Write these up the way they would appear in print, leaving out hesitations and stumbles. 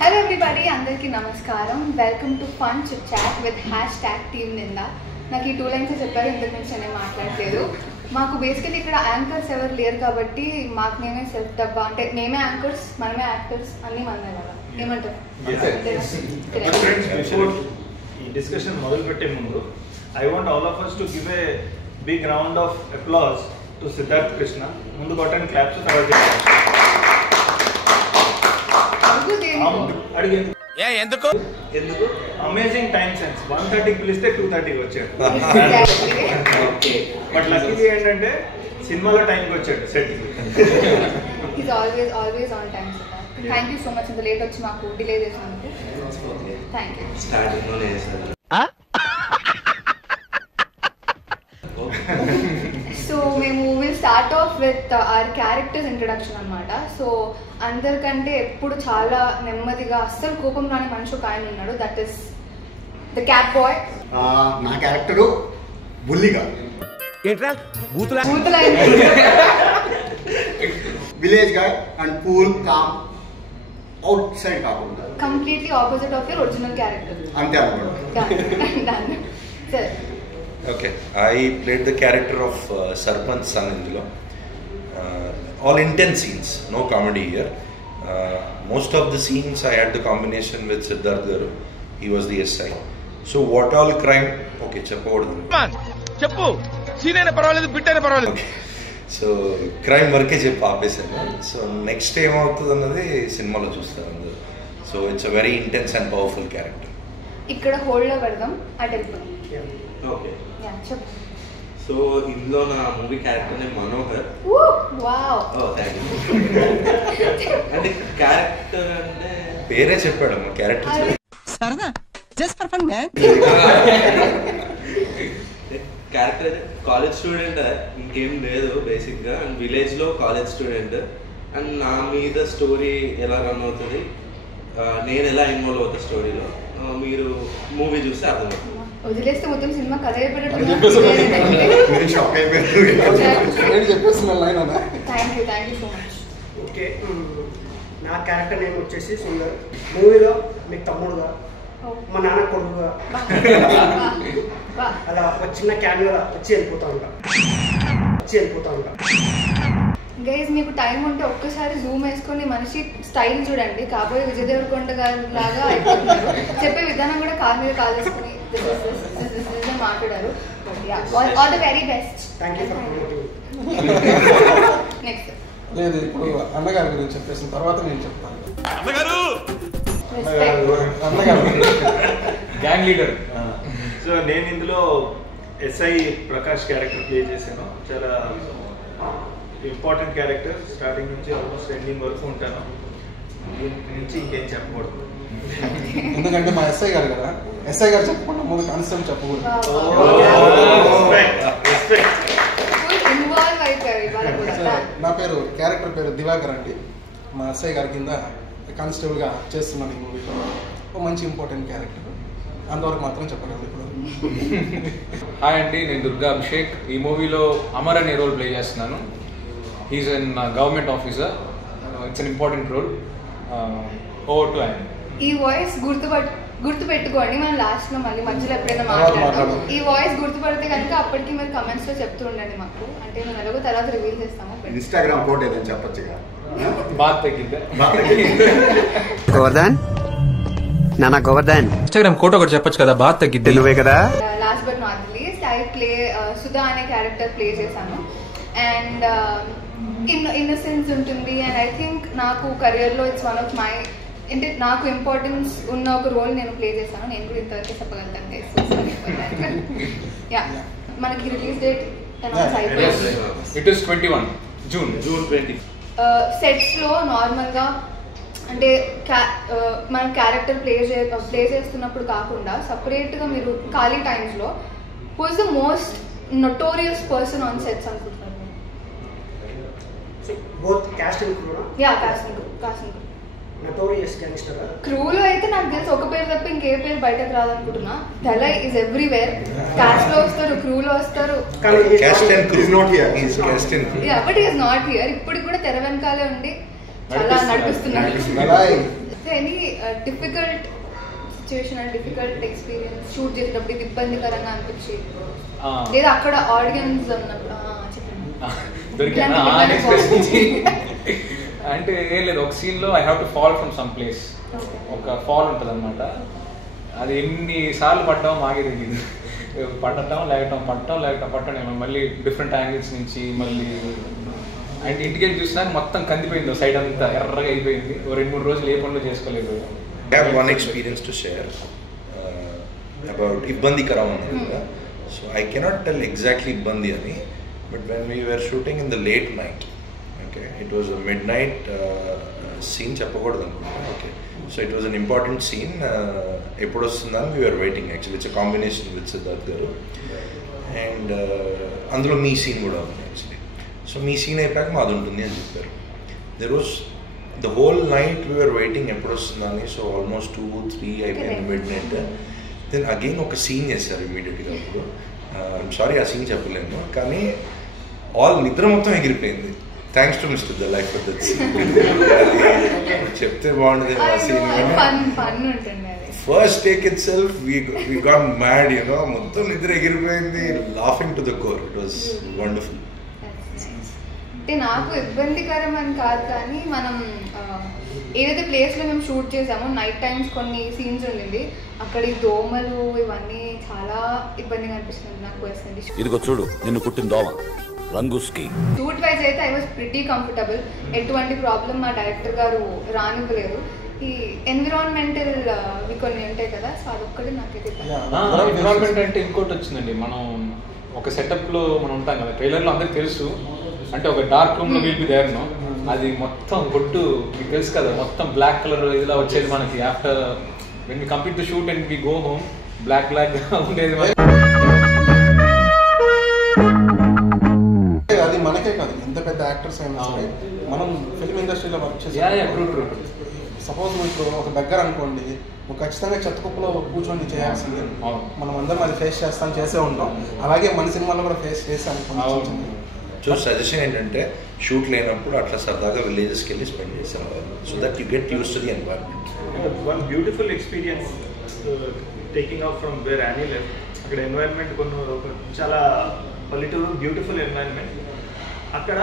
Hello everybody, అందరికీ నమస్కారం. Welcome to fun chit chat with #team Ninda. నాకు ఈ 2 లైన్స్ చెప్పారు, ఇంతకు మించి నేను మాట్లాడలేదు. మాకు బేసికలీ ఇక్కడ యాంకర్స్ ఎవరు లేరు కాబట్టి మాకు మేమే సెల్ఫ్ డబ్బా, అంటే మేమే యాంకర్స్, మనమే యాక్టర్స్, అన్నీ మనమే కదా. ఏమంటారు? ఈ డిస్కషన్ మొదలు పెట్టే ముందు I want all of us to give a big round of applause to Siddharth Krishna. ముందు కొట్టండి క్లాప్స్, తర్వాత ఎందుకు అమేజింగ్ టైం సెన్స్. 1:30కి పిలిస్తే 2:30కి వచ్చాడు. బట్ లక్కీ ఏంటంటే సినిమాలో టైంకి వచ్చాడు set. Is always on time. Thank you so much, ఇంత లేట్ వచ్చి మాకు డిలే చేసినందుకు. Thank you. సో మేము will start of with our characters introduction అనమాట. సో అందరికంటే ఎప్పుడు చాలా నెమ్మదిగా అస్సలు కోపం రాని మనిషి ఒక ఆయన ఉన్నాడు, that is the cat boy. నా క్యారెక్టరు బుల్లిగా village guy and cool calm outside కాకుండా completely opposite of your original character. అంతే అన్నమాట. సరే. Okay, I played the character of Sarpanch son indulo. All intense scenes, no comedy here. Most of the scenes I had the combination with Siddharth Garu. He was the SI. So what all crime? Okay, cheppu. Scene aina parvaladu, bit aina parvaladu. Okay. So crime work e cheppu aapesanu. So next time avutadu annadi cinema lo chustaru andaru. So it's a very intense and powerful character. ikkada hold lo pedam adelpu. Okay. చెప్పు. So ఇందులో నా movie character name Manohar. Wow. Thank you. అంటే character అంటే పేరే చెప్పాడు మా character. సరదా just for fun man. Character college student, ఇంకేం లేదు బేసిక్గా. అండ్ విలేజ్లో కాలేజ్ స్టూడెంట్. అండ్ నా మీద స్టోరీ ఎలా రన్ అవుతుంది, నేను ఎలా ఇన్వాల్వ్ అవుతా స్టోరీలో, మీరు మూవీ చూస్తే అర్థమవుతుంది. వదిలేస్తే మొత్తం సినిమా కథ అయిపోయినట్టు. Thank you so much. Okay, నా క్యారెక్టర్ నేమ్ వచ్చేసి సుందర్. మూవీలో మీకు తమ్ముడుగా, మా నాన్న కొడుకుగా, అలా ఒక చిన్న క్యాన్గా వచ్చి వెళ్ళిపోతా ఉంటా. గైజ్, మీకు టైం ఉంటే ఒక్కసారి జూమ్ వేసుకొని మనిషి స్టైల్ చూడండి. కాబోయే విజయ్ దేవరకొండ గారి లాగా అయిపోతున్నారు. చెప్పే విధానం కూడా కాలు మీద కాలు వేసుకుని మాట్లాడారు. All the very best. Thank you for promoting. Next లేదు, ఇప్పుడు అన్నగారి గురించి చెప్పేసిన తర్వాత నేను చెప్తాను. Gang leader. సో నేను ఇందులో ఎస్ఐ ప్రకాష్ క్యారెక్టర్ ప్లే చేశాను. చాలా ఇంపార్టెంట్ క్యారెక్టర్. స్టార్టింగ్ నుంచి ఆల్మోస్ట్ ఎండింగ్ వరకు ఉంటాను. దీని నుంచి ఇంకేం చెప్పకూడదు, ఎందుకంటే మా ఎస్ఐ గారు కదా. ఎస్ఐ గారు చెప్పకుండా ముందు కానిస్టేబుల్ చెప్పకూడదు. నా పేరు క్యారెక్టర్ పేరు దివాకర్ అండి. మా ఎస్ఐ గారి కింద కానిస్టేబుల్గా చేస్తున్నాను ఈ మూవీలో. ఒక మంచి ఇంపార్టెంట్ క్యారెక్టర్, అంతవరకు మాత్రం చెప్పగలను ఇప్పుడు. హాయ్ అండి, నేను దుర్గా అభిషేక్. ఈ మూవీలో అమర్ అనే రోల్ ప్లే చేస్తున్నాను. He is an government officer. It's an important role. Over to ఆయన. ఈ వాయిస్ గుర్తుపెట్టుకోండి. మనం లాస్ట్ లో మళ్ళీ మధ్యలో ఎప్పుడైనా మాట్లాడతాం. ఈ వాయిస్ గుర్తుపడితే కనుక అప్పటికి మీరు కమెంట్స్ లో చెప్తూ ఉండండి మాకు. అంటే మేము ఎలాగో తర్వాత రివీల్ చేస్తాము. ఇన్స్టాగ్రామ్ కోడ్ ఏదైనా చెప్పొచ్చుగా. బాత్ తగ్గిందా గోవర్ధన్? నానా గోవర్ధన్, ఇన్స్టాగ్రామ్ కోట ఒకటి చెప్పొచ్చు కదా, బాత్ తగ్గిద్ది. నువ్వే కదా. Last but not least, I play Sudha అనే క్యారెక్టర్ ప్లే చేశాను. అండ్ ఇన్నసెన్స్ ఉంటుంది. అండ్ ఐ థింక్ నాకు కెరియర్లో ఇట్స్ వన్ ఆఫ్ మై, అంటే నాకు ఇంపార్టెన్స్ ఉన్న ఒక రోల్ నేను ప్లే చేశాను. నేను కూడా ఇంతవరకు చెప్పగలుగుతాను. యా, మనకి రిలీజ్ డేట్ అనౌన్స్ అయిపోయింది. It is 21 June 20. సెట్స్లో నార్మల్గా అంటే మనం క్యారెక్టర్ ప్లే చేస్తున్నప్పుడు కాకుండా సపరేట్గా మీరు ఖాళీ టైమ్స్లో who is the most notorious person on sets అనుకుంటున్నారు? Both cast and crew. Yeah, casting notorious gangster. క్రూలో అయితే నాకు తెలిసి ఒక పేరు తప్ప ఇంకే పేరు బయటకు రాదనుకుంటున్నా. Dalai is everywhere. కాస్ట్ లో వస్తారు, క్రూలో వస్తారు. But is not here. ఇప్పుడు కూడా తెర వెనకాలే ఉండి చాలా నడిపిస్తున్నాడు. Any difficult situation and difficult experience shoot చేసేటప్పుడు ఇది ఇబ్బందికరంగా అనిపించి లేదా అక్కడ ఆడియన్స్ అంటే ఏం లేదు, ఒక సీన్లో I have to fall from some place. ఒక ఫాల్ ఉంటుంది అనమాట, అది ఎన్నిసార్లు పడ్డామో మాకే తెలియదు. పడటం లేకటం పట్టడం మళ్ళీ డిఫరెంట్ యాంగిల్స్ నుంచి మళ్ళీ అండ్ ఇంటికి వెళ్ళి చూసినాక మొత్తం కందిపోయింది, సైడ్ అంతా ఎర్రగా అయిపోయింది. 2-3 రోజులు ఏ పనులు చేసుకోలేదు. I have one experience to share about Ibbandikaram. So I cannot tell exactly Ibbandi ani, but when we were shooting in the late night, okay, it was a midnight scene chappakodadu anukunta. Okay, so it was an important scene. Eppudu vastundani we were waiting. Actually it's a combination with Siddharth garu and అందులో మీ scene కూడా ఉంది actually. So మీ scene అయిపోయాక మాది ఉంటుంది అని చెప్పారు. There was the whole night we were waiting ఎప్పుడు వస్తుందని. సో ఆల్మోస్ట్ 2-3 అయిపోయింది మిడ్ నైట్. దెన్ అగైన్ ఒక సీన్ చేశారు ఇమీడియట్గా. అప్పుడు ఐమ్ సారీ ఆ సీన్ చెప్పలేను, కానీ ఆల్ నిద్ర మొత్తం ఎగిరిపోయింది. Thanks to mister the life for that scene. చెప్తే బాగుంటుంది ఆ scene. First take itself we got mad, you know, మొత్తం నిద్ర ఎగిరిపోయింది, laughing to the core. It was wonderful. అంటే నాకు ఇబ్బందికరం అని కాదు, కానీ మనం ఏదైతే ప్లేస్లో మేము షూట్ చేసామో నైట్ టైమ్స్ కొన్ని సీన్స్ ఉండింది, అక్కడ ఈ దోమలు ఇవన్నీ చాలా ఇబ్బందిగా అనిపిస్తుంది నాకు పర్సనలీ. ఇదిగో చూడు నిన్ను కుట్టిన దోమ రంగుస్కి. షూట్ వైజ్ అయితే ఐ వాజ్ ప్రిటీ కంఫర్టబుల్. ఎటువంటి ప్రాబ్లం మా డైరెక్టర్ గారు రానివ్వలేదు. ఈ ఎన్విరాన్మెంటల్ కొన్ని ఉంటాయి కదా, సో అదొక్కటి నాకైతే ఎన్విరాన్మెంట్ అంటే ఇంకోటి వచ్చిందండి. మనం ఒక సెటప్లో మనం ఉంటాం కదా, ట్రైలర్లో అందరికి తెలుసు. అంటే ఒక డార్క్ రూమ్లో వీల్ బి దేర్ నో, అది మొత్తం కొట్టు మీకు తెలుసు కదా, మొత్తం బ్లాక్ కలర్ ఇలా వచ్చేది మనకి. After when we complete the shoot and we go home black ఉండేది. అది మనకే కాదు, ఎంత పెద్ద యాక్టర్స్ అయినా సరే మనం ఫిల్మ్ ఇండస్ట్రీలో వర్క్ చేసి సపోజ్ ఇప్పుడు ఒక దగ్గర అనుకోండి, ఖచ్చితంగా చెత్త కుప్పలో కూర్చొని చేయాల్సిందే. మనం అందరం అది ఫేస్ చేసే ఉంటాం. అలాగే మన సినిమాలో కూడా ఫేస్ చేసాం. సో సజెషన్ ఏంటంటే షూట్ లేనప్పుడు అట్లా సరదాగా విలేజెస్కి వెళ్ళి స్పెండ్ చేసాం, so that you get use to the environment. One beautiful experience taking out from where any left. అక్కడ ఎన్వైరన్మెంట్ కొన్ని చాలా పల్లెటూరు, బ్యూటిఫుల్ ఎన్వైరన్మెంట్. అక్కడ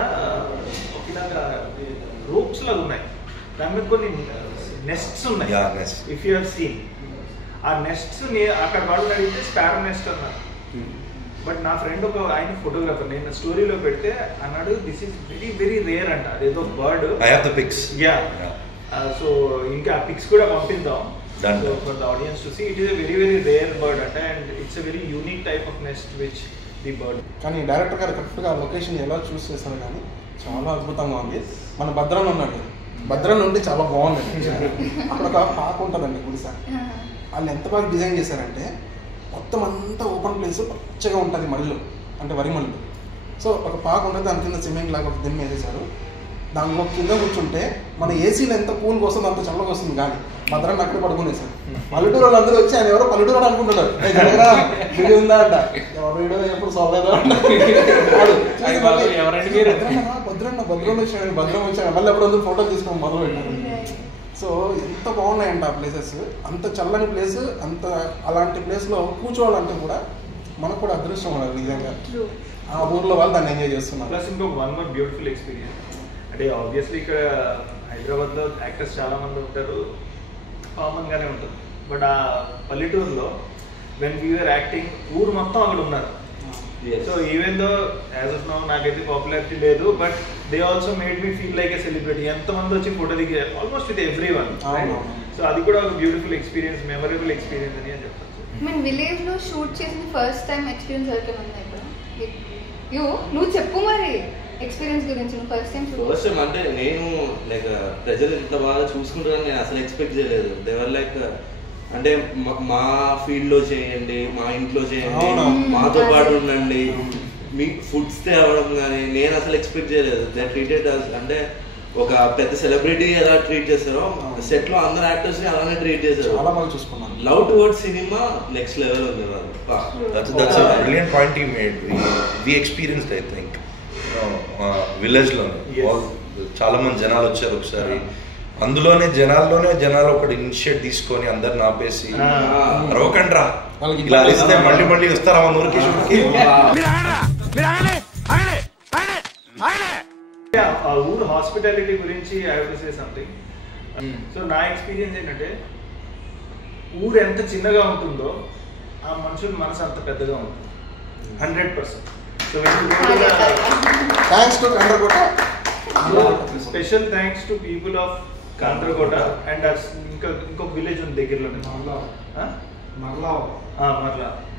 ఇలాగా రూప్స్ లాగా ఉన్నాయి, దాని మీద కొన్ని నెస్ట్స్ ఉన్నాయి. ఇఫ్ యూ హావ్ సీన్ ఆ నెస్ట్స్ అక్కడ వాళ్ళు అడిగితే స్పారో నెస్ట్ అన్నారు. బట్ నా ఫ్రెండ్ ఒక ఆయన ఫోటోగ్రాఫర్, నేను స్టోరీలో పెడితే అన్నాడు this is very very rare అంట. అదేదో bird. I have the pics. Yeah, so ఇంకా ఆ పిక్స్ కూడా పంపిద్దాం for the audience to see. It is a very very rare bird అంట, and it's a very unique type of nest which the bird. కానీ director గారు కరెక్ట్గా location ఎలా చూస్ చేశారు, కానీ చాలా అద్భుతంగా ఉంది. మన భద్రాన్ని ఉన్నాడు, భద్రం నుండి చాలా బాగుంది. అక్కడ ఒక పాక ఉంటుందండి గుడిస, వాళ్ళు ఎంత బాగా డిజైన్ చేశారంటే మొత్తం అంతా ఓపెన్ ప్లేస్, పచ్చగా ఉంటుంది మళ్ళు, అంటే వరి మళ్ళు. సో ఒక పాక ఉంటుంది, దాని కింద సిమెంట్ లాగా ఒక దిమ్మ వేసేసారు. దానిలో కింద కూర్చుంటే మన ఏసీలో ఎంత కూల్గా వస్తుందో అంత చల్లగా వస్తుంది. కానీ భద్రాన్ని అక్కడే పడుకునేసారు. పల్లెటూరు వాళ్ళు అందరూ వచ్చి ఆయన ఎవరో పల్లెటూరు అనుకుంటున్నారు, వీడియో ఉందా అంట, వీడియో ఎప్పుడు సోలేదా భద్రం వచ్చాడు. మళ్ళీ ఎప్పుడు అందరూ ఫోటో తీసుకొని మొదలు పెట్టారు. సో ఎంత బాగున్నాయంట ఆ ప్లేసెస్, అంత చల్లని ప్లేస్, అంత అలాంటి ప్లేస్లో కూర్చోవాలంటే కూడా మనకు కూడా అదృష్టం ఉండాలి నిజంగా. ఆ ఊర్లో వాళ్ళు దాన్ని ఎంజాయ్ చేస్తున్నారు. ప్లస్ ఇంకో వన్ మోర్ బ్యూటిఫుల్ ఎక్స్పీరియన్స్ అంటే ఆబ్వియస్లీ ఇక్కడ హైదరాబాద్లో యాక్టర్స్ చాలా మంది ఉంటారు, కామన్గానే ఉంటుంది. బట్ ఆ పల్లెటూరులో వెన్ వీఆర్ యాక్టింగ్ ఊరు మొత్తం అక్కడ ఉన్నారు. So even though as of now నాకైతే పాపులారిటీ లేదు, but they also made me feel like a celebrity. ఎంతమంది వచ్చి ఫోటో దిగారు, almost with every one. So అది కూడా ఒక బ్యూటిఫుల్ ఎక్స్పీరియన్స్, మెమరబుల్ ఎక్స్పీరియన్స్ అని చెప్తాను. మీన్ విలేజ్లో షూట్ చేసిన ఫస్ట్ టైం ఎక్స్పీరియన్స్ ఎవరికైనా ఉందా ఇప్పుడు? నువ్వు చెప్పు మరి ఎక్స్పీరియన్స్ గురించి. నువ్వు ఫస్ట్ టైం అంటే నేను లైక్ ప్రజలు ఇంత బాగా చూసుకుంటారని నేను అసలు ఎక్స్పెక్ట్ చేయలేదు. దేవర్ లైక్ అంటే మా ఫీల్డ్ లో చేయండి, మా ఇంట్లో చేయండి, మాతో పాటు ఉండండి, మీకు ఫుడ్స్ తేవడం కానీ నేను అసలు ఎక్స్పెక్ట్ చేయలేదు. దే ట్రీటెడ్ అంటే ఒక పెద్ద సెలబ్రిటీ ఎలా ట్రీట్ చేస్తారో సెట్ లో అందరు యాక్టర్స్ ని అలానే ట్రీట్ చేశారు. చాలా బాగా చూసుకున్నాను. Love towards cinema next level ఉంది. That's a brilliant point you made. We experienced, I think, village లో చాలా మంది జనాలు వచ్చారు ఒకసారి. అందులోనే జనాలు ఒకటి ఇనిషియేట్ తీసుకొని అందరిని ఆపేసి అరవకండి రా ఇలా అరిస్తే మళ్ళీ వస్తారా మన ఊరికి షూట్కి. ఆ ఊరు హాస్పిటాలిటీ గురించి I have to say something. So నా ఎక్స్పీరియన్స్ ఏంటంటే ఊరు ఎంత చిన్నగా ఉంటుందో ఆ మనుషుల మనసు అంత పెద్దగా ఉంటుంది 100%. So thanks to Kandrakota. Special thanks to people of Kandrakota and ఇంకొక విలేజ్ ఉంది దగ్గరలోనే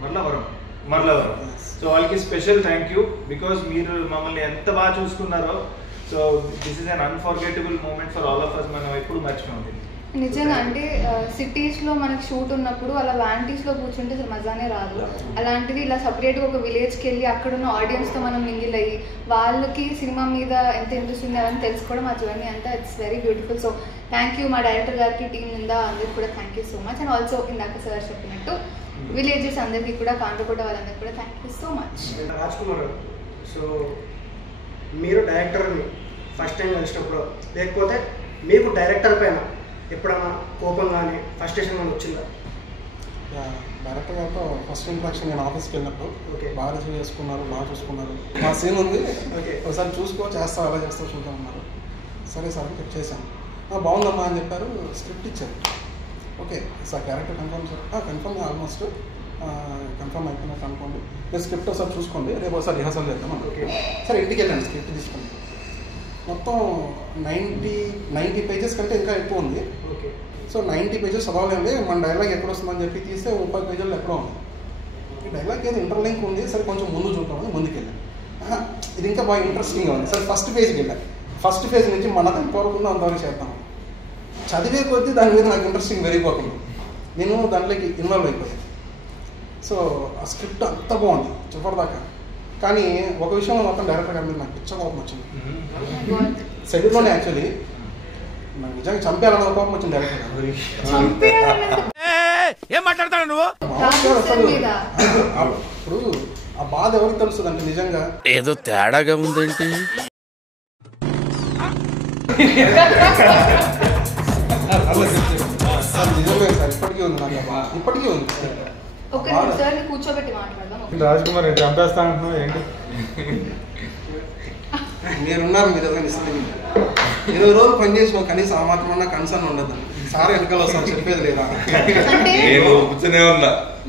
మర్లవరం. సో వాళ్ళకి స్పెషల్ థ్యాంక్ యూ బికాస్ మీరు మమ్మల్ని ఎంత బాగా చూసుకున్నారో. So this is an unforgettable moment for all of us. మనం ఎప్పుడు మర్చిపోయింది నిజంగా. అంటే సిటీస్లో మనకి షూట్ ఉన్నప్పుడు అలా వ్యాంటీస్లో కూర్చుంటే అసలు మజానే రాదు. అలాంటిది ఇలా సపరేట్గా ఒక విలేజ్కి వెళ్ళి అక్కడున్న ఆడియన్స్తో మనం మింగిల్ అయ్యి వాళ్ళకి సినిమా మీద ఎంత ఇంట్రెస్ట్ ఉంది అవన్నీ తెలుసుకోవడం ఆ జర్నీ అంతా it's very beautiful. So thank you మా డైరెక్టర్ గారికి, టీం నిందా అందరికి కూడా thank you so much. And also ఇందాక సార్ చెప్పినట్టు విలేజెస్ అందరికీ కూడా కాండ్రకోట వాళ్ళందరికీ కూడా thank you so much. Raj Kumar గారు, సో మీరు డైరెక్టర్ని ఫస్ట్ టైం కలిసినప్పుడు లేకపోతే మీకు డైరెక్టర్ పైన ఎప్పుడైనా కోపం కానీ ఫ్రస్ట్రేషన్ కానీ వచ్చిందా? డైరెక్టర్ గారితో ఫస్ట్ ఇంట్రాక్షన్ నేను ఆఫీస్కి వెళ్ళినప్పుడు బాగా రిసీవ్ చేసుకున్నారు, బాగా చూసుకున్నారు. మా సీన్ ఉంది ఒకసారి చూసుకో చేస్తావు అలా చేస్తావు చూద్దాం అన్నారు. సరే సార్ అని చేశాను. బాగుందమ్మా అని చెప్పారు. స్క్రిప్ట్ ఇచ్చారు. Okay sir character confirm sir confirm almost confirm అయిపోయినట్టు అనుకోండి. మీరు స్క్రిప్ట్ ఒకసారి చూసుకోండి, రేపు ఒకసారి రిహర్సల్ చేద్దాం. ఓకే సరే ఇంటికి వెళ్ళండి స్క్రిప్ట్ తీసుకోండి. మొత్తం 90 పేజెస్ కంటే ఇంకా ఎక్కువ ఉంది. ఓకే సో 90 పేజెస్ చదవాలండి. మన డైలాగ్ ఎక్కడ వస్తుందని చెప్పి తీస్తే 30 పేజీలు ఎక్కడో ఉంది. ఈ డైలాగ్ ఏదో ఇంటర్లింక్ ఉంది, సరే కొంచెం ముందు చూద్దామని ముందుకు వెళ్ళాను. ఇది ఇంకా బాగా ఇంట్రెస్టింగ్గా ఉంది. సరే ఫస్ట్ పేజ్కి వెళ్ళాను. ఫస్ట్ పేజ్ నుంచి మనది ఎంతవరకు ఉందో అంతవరకు చేద్దాం. చదివే కొద్దీ దాని మీద నాకు ఇంట్రెస్టింగ్ పెరిగిపోతుంది. నేను దాంట్లోకి ఇన్వాల్వ్ అయిపోయాను. సో ఆ స్క్రిప్ట్ అంత బాగుంది చివరిదాకా. కానీ ఒక విషయంలో మొత్తం డైరెక్టర్ గారి మీద నాకు పిచ్చ కోపం వచ్చింది. సెట్లోనే యాక్చువల్లీ నాకు నిజంగా చంపేయాలన్న కోపం వచ్చింది డైరెక్టర్ గారు. ఇప్పుడు ఆ బాధ ఎవరికి తెలుస్తుంది అంటే నిజంగా ఏదో తేడాగా ఉందేంటి. నిజమే సార్, ఇప్పటికీ ఉంది నాకు, ఇప్పటికీ ఉంది. కూర్చోబెట్టి మాట్లాడదాం. రాజ్ కుమార్ చంపేస్తా అంటున్నావు ఏంటి? మీరున్నారు, మీరు ఏదైనా ఇస్తుంది. 20 రోజులు పనిచేసిన కనీసం ఆ మాత్రం కన్సర్న్ ఉండదు. సార్ వెనకాల వస్తాను చెప్పేది లేదా?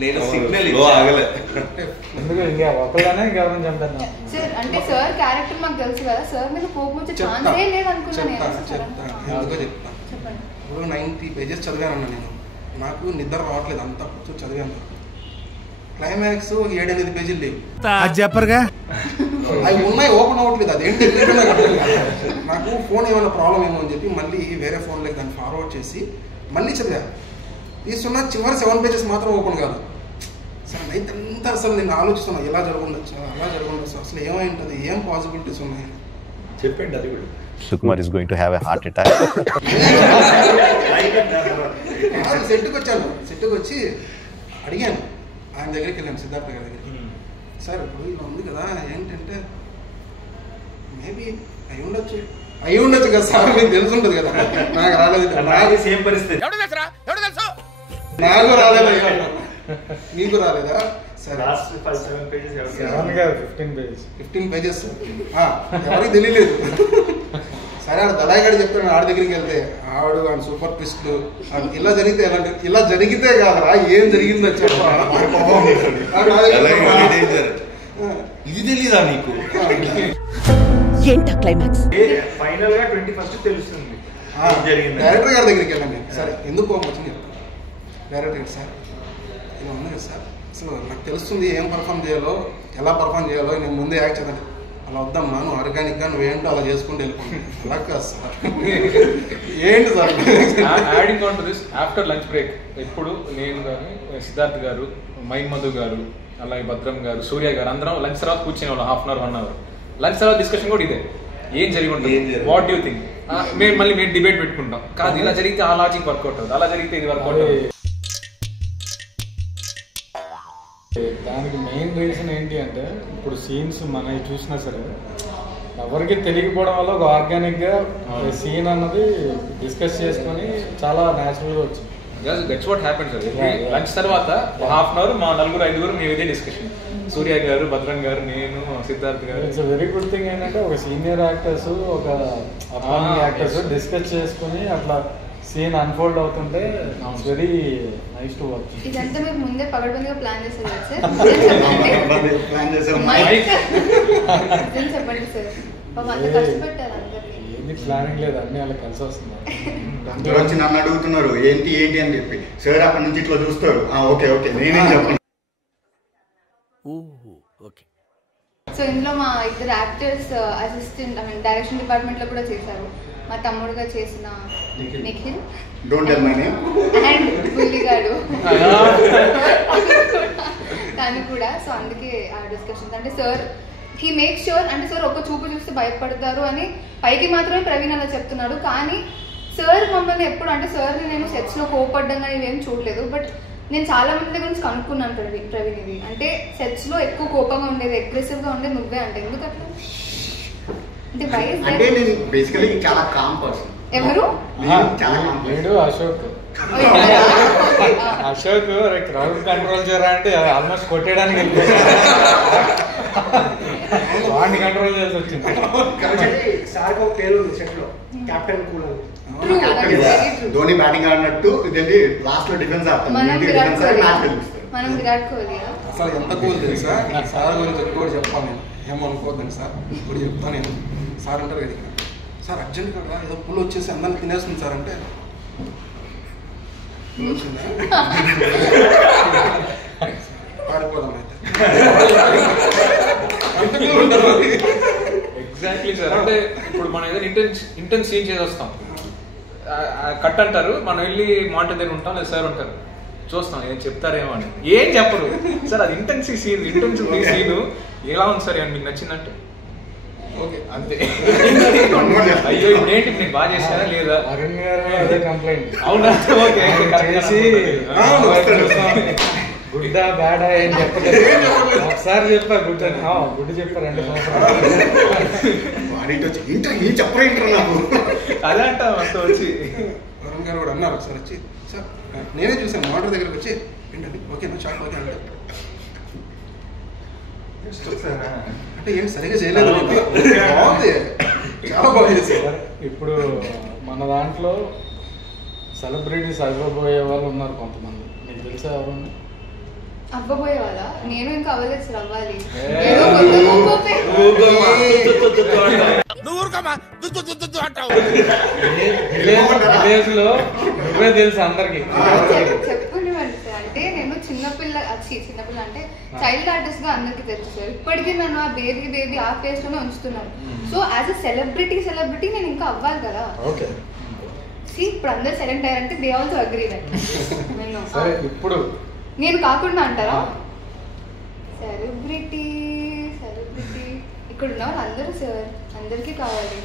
నేను సిగ్నల్ ఆగలే. ఎందుకు ఇంకా ఒకళ్ళనే ఇంకెవరైనా చంపేద్దాం. సార్ అంటే సార్ క్యారెక్టర్ మాకు తెలుసు కదా, సార్ మీద కోపం వచ్చే ఛాన్సే లేదు అనుకున్నాను. ఎందుకో చెప్తాను. ఇప్పుడు 90 పేజెస్ చదివానన్నా నేను. నాకు నిద్ర రావట్లేదు, అంతా కూర్చొని చదివాను. క్లైమాక్స్ 7-8 పేజీలు లేవు. చెప్పరుగా అవి ఉన్నాయి, ఓపెన్ అవ్వట్లేదు. అదేంటి నాకు ఫోన్ ఏమైనా ప్రాబ్లం ఏమో అని చెప్పి మళ్ళీ వేరే ఫోన్లోకి దాన్ని ఫార్వర్డ్ చేసి మళ్ళీ చదివాను. తీసుకున్న చివరి 7 పేజెస్ మాత్రం ఓపెన్ కాదు. సరే నైట్ అంతా అసలు నేను ఆలోచిస్తున్నాను, ఎలా జరుగుండొచ్చు, అలా జరుగుండొచ్చు, అసలు ఏమై ఉంటుంది, ఏం పాసిబిలిటీస్ ఉన్నాయి చెప్పండి. అది కూడా Sukumar is going to have a heart attack. సెట్కి వచ్చి అడిగాను, ఆయన దగ్గరికి వెళ్ళాను, సిద్ధార్థ గారి దగ్గరికి. సార్ ఇప్పుడు ఇలా ఉంది కదా, ఏంటంటే మేబీ అయి ఉండొచ్చు కదా సార్, మీకు తెలుసుంటుంది కదా. నాకు రాలేదు, సేమ్ పరిస్థితి. నాకు రాలేదు, నీకు రాలేదా? సరే 15 పేజెస్ ఎవరికి తెలియలేదు. సరే ఆడు దళాయిగాడు చెప్తాడు, ఆడి దగ్గరికి వెళ్తే ఆడు ఆయన సూపర్ ట్విస్ట్లు ఇలా జరిగితే ఇలా జరిగితే కాదురా ఏం జరిగిందో చెప్పా. ఇది తెలీదా నీకు? ఫైనల్ గా 21st తెలుస్తుంది డైరెక్టర్ గారి దగ్గరికి వెళ్ళండి. సరే ఎందుకు కోపం వచ్చింది చెప్తాను. డైరెక్టర్ గారు సార్ ఇలా ఉంది కదా సార్, అసలు నాకు తెలుస్తుంది ఏం పర్ఫామ్ చేయాలో, ఎలా పర్ఫామ్ చేయాలో, నేను ముందే యాక్ట్ చేద్దాను. అలా వద్దమ్మా, నువ్వు ఆర్గానిక్గా నువ్వేంటో అలా చేసుకుంటూ వెళ్ళిపోయింది. అలా కాదు సార్, ఏంటి sir adding on to this. After lunch break ఎప్పుడు నేను కానీ సిద్ధార్థ్ గారు, మైన్ మధు గారు, అలాగే భద్రం గారు, సూర్య గారు అందరం లంచ్ తర్వాత కూర్చునే వాళ్ళం 1/2 hour 1 hour. లంచ్ తర్వాత డిస్కషన్ కూడా ఇదే, ఏం జరిగి ఉంటుంది, వాట్ యూ థింక్. మేము డిబేట్ పెట్టుకుంటాం. కాదు ఇలా జరిగితే ఆ లాజిక్ వర్కౌట్ అవుతుంది, అలా జరిగితే ఇది వర్కౌట్ అవుతుంది. దానికి మెయిన్ రీజన్ ఏంటి అంటే ఇప్పుడు సీన్స్ మనవి చూసినా సరే ఎవరికి తెలియకపోవడం వల్ల ఒక ఆర్గానిక్గా సీన్ అన్నది డిస్కస్ చేసుకొని చాలా న్యాచురల్గా వచ్చింది. That's what happen sir. Lunch తర్వాత హాఫ్ అన్ అవర్ మా 4-5 మేము ఇదే డిస్కషన్. సూర్య గారు, భద్రం గారు, నేను, సిద్ధార్థ్ గారు. ఇట్స్ వెరీ గుడ్ థింగ్ ఏంటంటే ఒక సీనియర్ యాక్టర్స్, ఒక అప్కమింగ్ యాక్టర్స్ డిస్కస్ చేసుకుని అట్లా సీన్ అన్ఫోల్డ్ అవుతుంటే it's very nice to watch. ఇదంతా మీరు ముందే పగడబందిగా ప్లాన్ చేశారు కదా సార్? చెప్పండి సార్. అంత కష్టపెట్టారు అందరినీ. ఏంది ప్లానింగ్ లేదు, అన్ని అలా కలిసి వస్తున్నారు. అందరూ వచ్చి నన్ను అడుగుతున్నారు ఏంటి ఏంటి అని చెప్పి. సార్ అక్కడ నుంచి ఇట్లా చూస్తారు, ఓకే ఓకే నేనేం చెప్పను. సో ఇందులో మా ఇద్దరు యాక్టర్స్ అసిస్టెంట్ డైరెక్షన్ డిపార్ట్మెంట్లో కూడా చేశారు. మా తమ్ముడుగా చేసిన Nikhil don't tell my name and బుల్లిగాడు తను కూడా. సో అందుకే ఆ డిస్కషన్స్ అంటే సార్ హీ మేక్ ష్యూర్ అంటే సార్ ఒక చూపు చూస్తే భయపడతారు అని పైకి మాత్రమే ప్రవీణ్ అలా చెప్తున్నాడు. కానీ సార్ మమ్మల్ని ఎప్పుడు అంటే సార్ని నేను సెట్స్లో కోపడ్డంగా ఇవేం చూడలేదు. బట్ నేను చాలా మంది దగ్గర నుంచి కనుక్కున్నాను ప్రవీణ్ ఇది అంటే సెట్స్లో ఎక్కువ కోపంగా ఉండేది, అగ్రెసివ్గా ఉండేది నువ్వే అంటే ఎందుకు అట్లా అంటే నేను బేసికలీ చాలా కామ్ పర్సన్. ఎవరు? చాలా కామ్ లేడు అశోక్. అశోక్ క్రౌడ్ కంట్రోల్ చేయరా అంటే ఆల్మోస్ట్ కొట్టేయడానికి వాడిని కంట్రోల్ చేసి వచ్చింది. సార్కి ఒక పేరు ఉంది సెట్ లో, కెప్టెన్ కూల్ అని. ధోని బ్యాటింగ్ ఆడినట్టు ఇదేంటి లాస్ట్ లో డిఫెన్స్ ఆడతాను. మనం విరాట్ కోహ్లీ. అసలు ఎంత కూల్ తెలుసా సార్ గురించి ఎక్కువ చెప్పాను నేను, ఏమనుకోద్దండి సార్ ఇప్పుడు చెప్తాను నేను. సార్ అంటారు కదా సార్ అర్జెంట్ కదా ఏదో పుల్ వచ్చేసి అందరిని తినేస్తుంది సార్ అంటే పుల్ వచ్చిందా పాడిపోదాం అయితే. Exactly sir. అంటే ఇప్పుడు మనం ఏదైనా ఇంటెన్స్ సీన్ చేసి వస్తాం, కట్ అంటారు, మనం వెళ్ళి మానిటర్ దగ్గర ఉంటాం, లేదా సార్ ఉంటారు, చూస్తాం ఏం చెప్తారేమో అని. ఏం చెప్పరు సార్, అది ఇంటెన్సివ్ సీన్ ఎలా ఉంది సార్, మీకు నచ్చిందంటే ఓకే అంతే. అయ్యో ఇప్పుడు ఏంటి నేను బాగా చేశానా లేదా అరుణ్ గారు అదే కంప్లైంట్. అవునా? ఓకే చేసి గుడ్డా బ్యాడా ఏం చెప్పలేదు. ఒకసారి చెప్పా గుడ్ అని, గుడ్ చెప్పారు 2 సంవత్సరాలు. అదే అంట అంత వచ్చి వరుణ్ గారు కూడా అన్నారు ఒకసారి వచ్చి, సార్ నేనే చూసాను మోటార్ దగ్గరకు వచ్చి ఏంటండి ఓకేనా షాక్ ఓకే అంటే అంటే ఏంటి సరిగ్గా చేయలేదు బాగుంది, చాలా బాగా చేశారు. ఇప్పుడు మన దాంట్లో సెలబ్రిటీస్ అవ్వబోయే వాళ్ళు ఉన్నారు కొంతమంది, మీకు తెలుసా ఎవరన్నా? అవ్వబోయే వాళ్ళ? నేను ఇంకా అవ్వలేదు సార్, అవ్వాలి. విలేజ్ లో నువ్వే తెలుసు అందరికి. చెప్పనివ్వండి సార్. అంటే నేను చిన్నపిల్ల అంటే చైల్డ్ ఆర్టిస్ట్ గా అందరికి తెలుసు సార్. ఇప్పటికీ నన్ను ఆ బేబీ ఆ ఫేస్ లోనే ఉంచుతున్నారు. సో యాజ్ అ సెలబ్రిటీ నేను ఇంకా అవ్వాలి కదా. ఇప్పుడు అందరు సెలెక్ట్ అయ్యారంటే దే ఆల్సో అగ్రీ దట్. ఇప్పుడు నేను కాకుండా అంటారా సెలబ్రిటీ ఇక్కడ ఉన్న వాళ్ళు అందరూ సార్, అందరికీ కావాలి.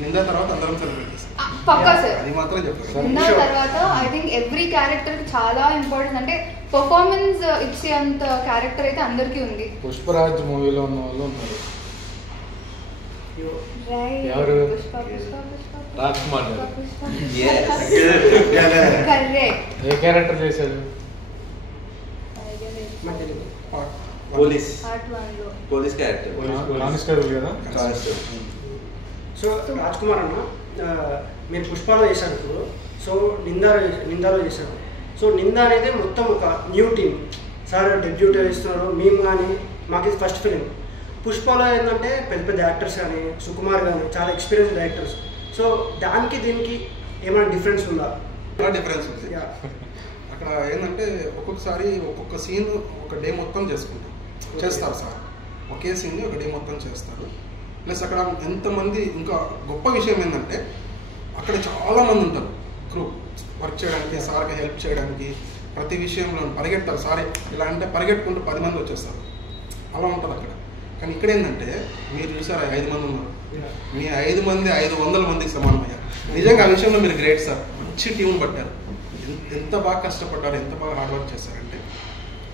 నిందా తర్వాత అందరం సెలబ్రిటీస్ పక్కా సార్. అది మాత్రం చెప్తాను. నిందా తర్వాత ఐ థింక్ ఎవ్రీ క్యారెక్టర్ చాలా ఇంపార్టెంట్. అంటే పర్ఫార్మెన్స్ ఇచ్చే అంత క్యారెక్టర్ అయితే అందరికీ ఉంది. పుష్పరాజ్ మూవీలో ఉన్న వాళ్ళు ఉన్నారు. ఎవరు? రాజ్ కుమార్ ఏ క్యారెక్టర్ చేశారు? పోలీస్ క్యారెక్టర్, కానిస్టేబుల్ కదా. సో రాజ్ కుమార్ అన్న మీరు పుష్పాలో చేశారు ఇప్పుడు, సో నిందాలో చేశారు. సో నిందా అనేది మొత్తం ఒక న్యూ టీమ్ సార్ డెబ్యూట్ ఇస్తున్నారు. మేము కానీ మాకు ఇది ఫస్ట్ ఫిలిం. పుష్పలో ఏంటంటే పెద్ద పెద్ద యాక్టర్స్ కానీ సుకుమార్ కానీ చాలా ఎక్స్పీరియన్స్డ్ యాక్టర్స్. సో దానికి దీనికి ఏమైనా డిఫరెన్స్ ఉందా? డిఫరెన్స్ ఉంది. అక్కడ ఏంటంటే ఒక్కొక్కసారి ఒక్కొక్క సీన్ ఒక డే మొత్తం చేస్తారు సార్. ఒకే సీన్ని ఒక డే మొత్తం చేస్తారు. ప్లస్ అక్కడ ఎంతమంది, ఇంకా గొప్ప విషయం ఏంటంటే అక్కడ చాలామంది ఉంటారు క్రూ వర్క్ చేయడానికి, సార్కి హెల్ప్ చేయడానికి, ప్రతి విషయంలో పరిగెడతారు. సార్ ఇలా అంటే పరిగెట్టుకుంటూ 10 మంది వచ్చేస్తారు, అలా ఉంటుంది అక్కడ. కానీ ఇక్కడ ఏంటంటే మీరు చూసారు 5 మంది ఉన్నారు, మీ 5 మంది 500 మందికి సమానమయ్యారు. నిజంగా ఆ విషయంలో మీరు గ్రేట్ సార్, మంచి టీం పట్టారు. ఎంత బాగా కష్టపడ్డారు, ఎంత బాగా హార్డ్ వర్క్ చేశారంటే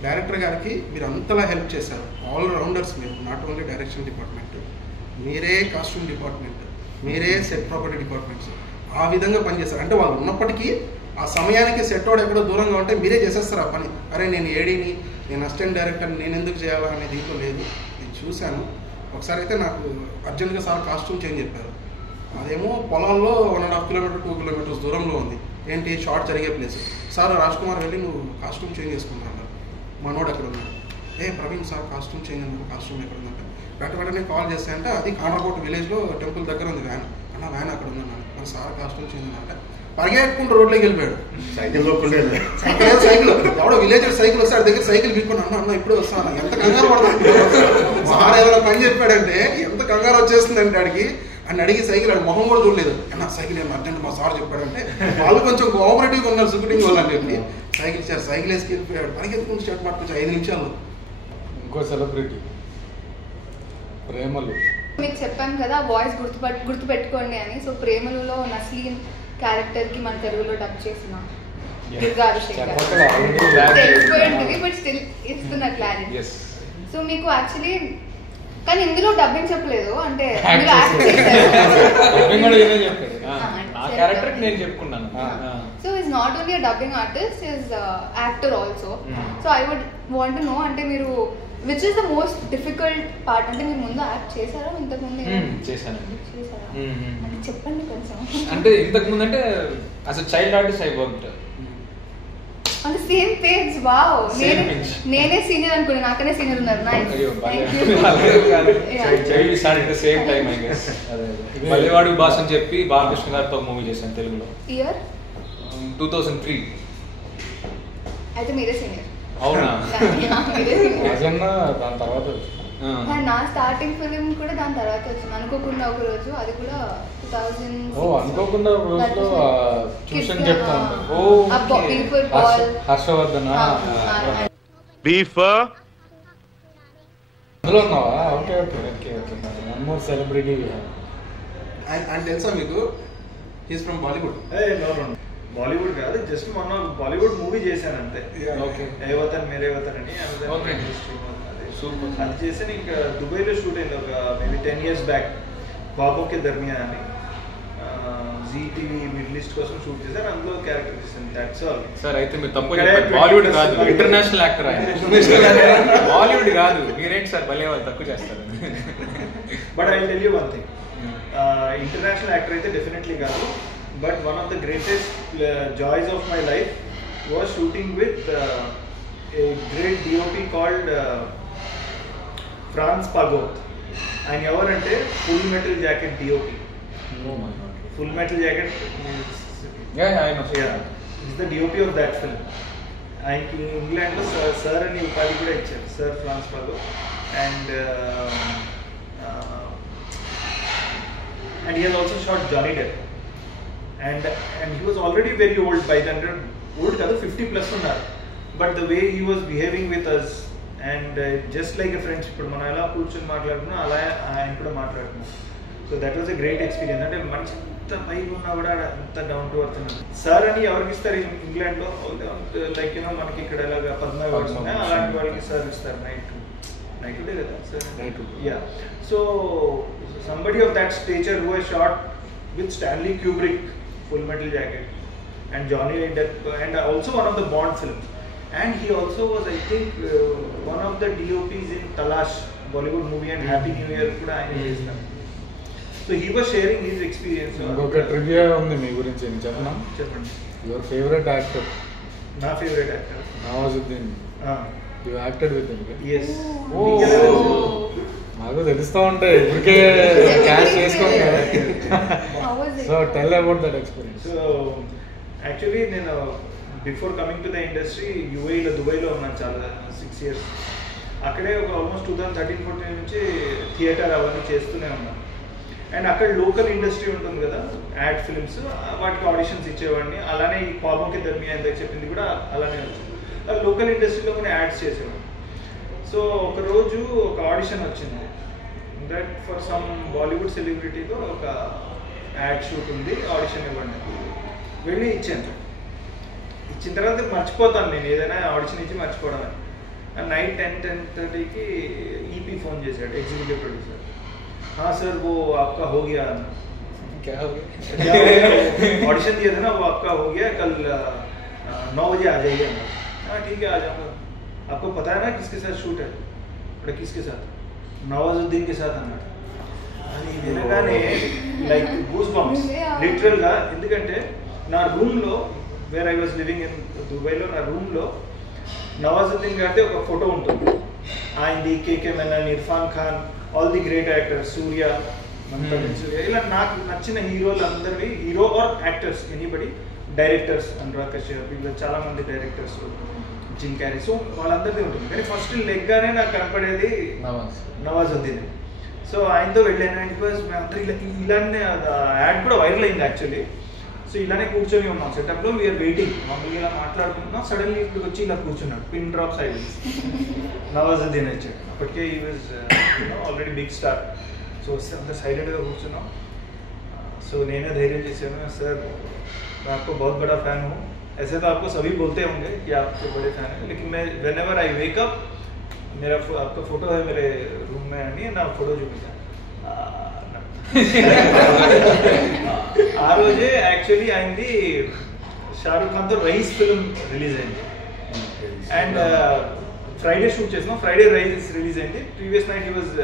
డైరెక్టర్ గారికి మీరు అంతలా హెల్ప్ చేశారు. ఆల్ రౌండర్స్ మీరు, నాట్ ఓన్లీ డైరెక్షన్ డిపార్ట్మెంట్, మీరే కాస్ట్యూమ్ డిపార్ట్మెంట్, మీరే సెట్ ప్రాపర్టీ డిపార్ట్మెంట్స్, ఆ విధంగా పనిచేస్తారు. అంటే వాళ్ళు ఉన్నప్పటికీ ఆ సమయానికి సెట్ వాడు ఎక్కడో దూరంగా ఉంటే మీరే చేసేస్తారు ఆ పని. అరే నేను ఏడీని, నేను అసిస్టెంట్ డైరెక్టర్, నేను ఎందుకు చేయాలా అనే దీంట్లో లేదు. నేను చూశాను. ఒకసారి అయితే నాకు అర్జెంట్గా సార్ కాస్ట్యూమ్ చేంజ్ చెప్పారు. అదేమో పొలాల్లో 1.5 కిలోమీటర్ 2 కిలోమీటర్స్ దూరంలో ఉంది. ఏంటి షార్ట్ జరిగే ప్లేస్. సార్ రాజ్ కుమార్ వెళ్ళి నువ్వు కాస్ట్యూమ్ చేంజ్ చేసుకుంటాను. మనోడు ఎక్కడ ఉన్నాడు? ప్రవీణ్ సార్ కాస్ట్యూమ్ చేంజ్ అన్నారు. కాస్ట్యూమ్ ఎక్కడ ఉందంటే వెంటనే కాల్ చేస్తే అంటే అది కాండ్రకోట విలేజ్లో టెంపుల్ దగ్గర ఉంది వ్యాన్. అన్న వ్యాన్ అక్కడ ఉందన్నాను. మరి సార్ కాస్ట్యూమ్ చేంజ్ అంటే పరిగెట్టుకుంటూ రోడ్లోకి వెళ్ళిపోయాడు. సైకిల్ ఎవడో విలేజర్ సైకిల్ వస్తే ఆ దగ్గర సైకిల్ పీక్కొని అన్న ఇప్పుడే వస్తాను. ఎంత కంగారు పడతాను. సార్ ఏదైనా పని చెప్పాడంటే ఎంత కంగారు వచ్చేస్తుందంటే ఆడికి అని అడిగి సైకిల్ ఆడి మొహం కూడా చూడలేదు. అన్న సైకిల్ ఏమన్నా అర్జెంట్ మా సార్ చెప్పాడంటే వాళ్ళు కొంచెం కోఆపరేటివ్గా ఉన్నారు షూటింగ్ వాళ్ళు అని చెప్పి సైకిల్ ఇచ్చారు. సైకిల్ వేసుకు వెళ్ళిపోయాడు. పరిగెత్తుకుంటూ షర్ట్ పట్టుకొచ్చి 5 నిమిషాల్లో. ఇంకో సెలబ్రిటీ ప్రేమలు. మీకు చెప్పాను కదా వాయిస్ గుర్తుపెట్టుకోండి అని. సో ప్రేమలులో నస్లీన్ క్యారెక్టర్కి మన తెలుగులో డబ్ చేసిన దుర్గా అభిషేక్ తెలిసిపోయింది, బట్ స్టిల్ ఇస్తున్న క్లారిటీ. సో మీకు యాక్చువల్లీ కానీ ఇందులో డబ్బింగ్ చెప్పలేదు అంటే so is not only dubbing artist, is actor also. So I would want to know అంటే మీరు which is the most difficult part? అంటే మీరు ముందు యాక్ట్ చేశారా ఇంతకు ముందు? చేశానండి. అంటే చెప్పండి కొంచెం. అంటే ఇంతకు ముందు అంటే అసలు child artist I worked on the same page. Wow, నేనే సీనియర్ అనుకోండి, నాకనే సీనియర్ ఉన్నారు. Nice, we started the same time I guess. మల్లెవాడు బాస్ అని చెప్పి బాలకృష్ణ గారితో మూవీ చేశాను తెలుగులో. ఇయర్ 2003. అయితే మీరే సీనియర్. అవునా? దాని తర్వాత నా స్టార్టింగ్ ఫిలిం కూడా దాని తర్వాత వచ్చింది అనుకోకుండా ఒక రోజు. అది కూడా 2000 అనుకోకుండా రోజులో ట్యూషన్ చెప్తా ఉంటాను. హర్షవర్ధన్ అందులో ఉన్నావా? Okay okay okay okay. One more celebrity. And తెలుసా మీకు హీస్ ఫ్రమ్ బాలీవుడ్? బాలీవుడ్ కాదు, జస్ట్ మొన్న బాలీవుడ్ మూవీ చేశాను అంతే. ఏవతన్ మేరేవతన్ అని అది చేసి ఇంకా దుబాయ్లో షూట్ అయింది ఒక మేబీ 10 years బ్యాక్. బాబోకే దర్మియా అని జీటీవీ మిడిల్ ఈస్ట్ కోసం షూట్ చేశారు. అందులో క్యారెక్టర్ చేశాను. That's all. సార్ అయితే మీరు తప్పు చెప్పారు. బాలీవుడ్ కాదు, ఇంటర్నేషనల్ యాక్టర్ ఆయన. బాలీవుడ్ కాదు. మీరేంటి సార్ భలే వాళ్ళు తక్కువ చేస్తారు. But I tell you one thing, international actor అయితే డెఫినెట్లీ కాదు. But one of the greatest joys of my life was shooting with a great DOP called France Pagoth. ఆయన ఎవరంటే Full Metal Jacket DOP. Full Metal Jacket is the DOP of that film. ఆయనకి ఇంగ్లాండ్లో sir అని ఉపాధి కూడా ఇచ్చారు, sir France Pagoth. And he has also shot Johnny Depp. And he was already very old by then. Old kaadu 50+ unnaru. But the way he was behaving with us and just like a friend, ఇప్పుడు మనం ఎలా కూర్చొని మాట్లాడుతున్నా అలా ఆయన కూడా మాట్లాడుతున్నాం. So that was a great experience. అంటే మంచి ఎంత పైకి ఉన్నా కూడా అంత డౌన్ టు ఎర్త్ ఉన్నాడు. సార్ అని ఎవరికి ఇస్తారు ఇంగ్లాండ్లో? లైక్ యూనో మనకి ఇక్కడ ఎలాగా పద్మ అవార్డ్స్ ఉన్నాయి అలాంటి వాళ్ళకి సార్ ఇస్తారు. నైట్ డే కదా sir? Yeah. So somebody of that stature who has shot with Stanley Kubrick, Full Metal Jacket, and Johnny Depp, and also one of the Bond films. And he also was, I think, one of the DOPs in Talash, Bollywood movie, and Happy New Year kuda ayana chestam. So he was sharing his experience. ఇంకొక trivia ఉంది మీ గురించి, చెప్పనా? చెప్పండి. Your favourite actor? నా favourite actor Nawazuddin. You acted with him? yes. నాకు తెలుస్తూ ఉంటాయి ఇప్పటికే క్యాష్ చేసుకోండి కదా. So tell about that experience. So actually నేను before coming to the industry యూఏఈలో దుబాయ్లో ఉన్నాను చాలా 6 years. అక్కడే ఒక ఆల్మోస్ట్ 2013-14 నుంచి థియేటర్ అవన్నీ చేస్తూనే ఉన్నాను. అండ్ అక్కడ లోకల్ ఇండస్ట్రీ ఉంటుంది కదా, యాడ్ ఫిల్మ్స్, వాటికి ఆడిషన్స్ ఇచ్చేవాడిని. అలానే ఈ పాపంకి దర్మియా ఎంత చెప్పింది కూడా అలానే వచ్చింది. లోకల్ ఇండస్ట్రీలో కొన్ని యాడ్స్ చేసేవాడిని. సో ఒకరోజు ఒక ఆడిషన్ వచ్చింది, దట్ ఫర్ సమ్ బాలీవుడ్ సెలబ్రిటీతో ఒక యాడ్ షూట్ ఉంది, ఆడిషన్ ఇవ్వండి. వెళ్ళి ఇచ్చాను. ఇచ్చిన తర్వాత మర్చిపోతాను నేను ఏదైనా ఆడిషన్ ఇచ్చి మర్చిపోవడం. నైట్ 10-10:30కి ఈపీ ఫోన్ చేశాడు, ఎగ్జిక్యూటివ్ ప్రొడ్యూసర్. हाँ सर वो आपका हो गया। क्या हो गया? ऑडिशन दिया था ना, वो आपका हो गया, कल 9 बजे आ जाइए। हाँ ठीक है आ जाऊँगा। आपको पता है ना किसके साथ शूट है? बड़ा किसके साथ? नवाजुद्दीन के साथ అన్నాడు. అది వినగానే లైక్ గూస్ బంప్స్ లిటరల్ గా. ఎందుకంటే నా రూమ్ లో where I was living in దుబాయ్లో, నా రూమ్ లో నవాజుద్దీన్ గారిది ఒక ఫోటో ఉంటుంది. ఆయనది, KK Menon, Irrfan Khan, all the great actors, Suriya, Suriya, ఇలా నాకు నచ్చిన హీరోలు అందరివి, hero or actors anybody, directors Anurag Kashyap, వీళ్ళు చాలా మంది డైరెక్టర్స్, జిమ్ క్యారీ, సో వాళ్ళందరిది ఉంటుంది. కానీ ఫస్ట్ లెగ్గానే నాకు కనపడేది నవాజుద్దీన్. సో ఆయనతో వెళ్ళాను. అండ్ బికాజ్ మేమందరూ ఇలానే యాడ్ కూడా వైరల్ అయింది యాక్చువల్లీ. సో ఇలానే కూర్చొని ఉన్నాం సెటప్లో, వీఆర్ వెయిటింగ్, మమ్మల్ని ఇలా మాట్లాడుకుంటున్నాం. సడన్లీ ఇక్కడికి వచ్చి ఇలా కూర్చున్నాడు, పిన్ డ్రాప్ సైలెన్స్. నవాజుద్దీన్ వచ్చాడు. అప్పటికే ఈ was already big star. So వస్తే అంత సైలెంట్గా కూర్చున్నాం. సో నేనే ధైర్యం చేశాను, सर मैं आपको बहुत बड़ा फ़ैन हूँ. ऐसे तो आपको सभी बोलते होंगे कि आपके बड़े फ़ैन हैं, लेकिन मैं whenever I wake up मेरा आपका फ़ोटो है मेरे रूम में, नहीं ना फ़ोटो చూపించా. ఆ రోజే యాక్చువల్లీ అయింది షారుఖ్ ఖాన్తో రైస్ ఫిల్మ్ రిలీజ్ అయింది. అండ్ ఫ్రైడే షూట్ చేసినాం, ఫ్రైడే రైస్ రిలీజ్ అయింది. ప్రీవియస్ నైట్ ఈ వాజ్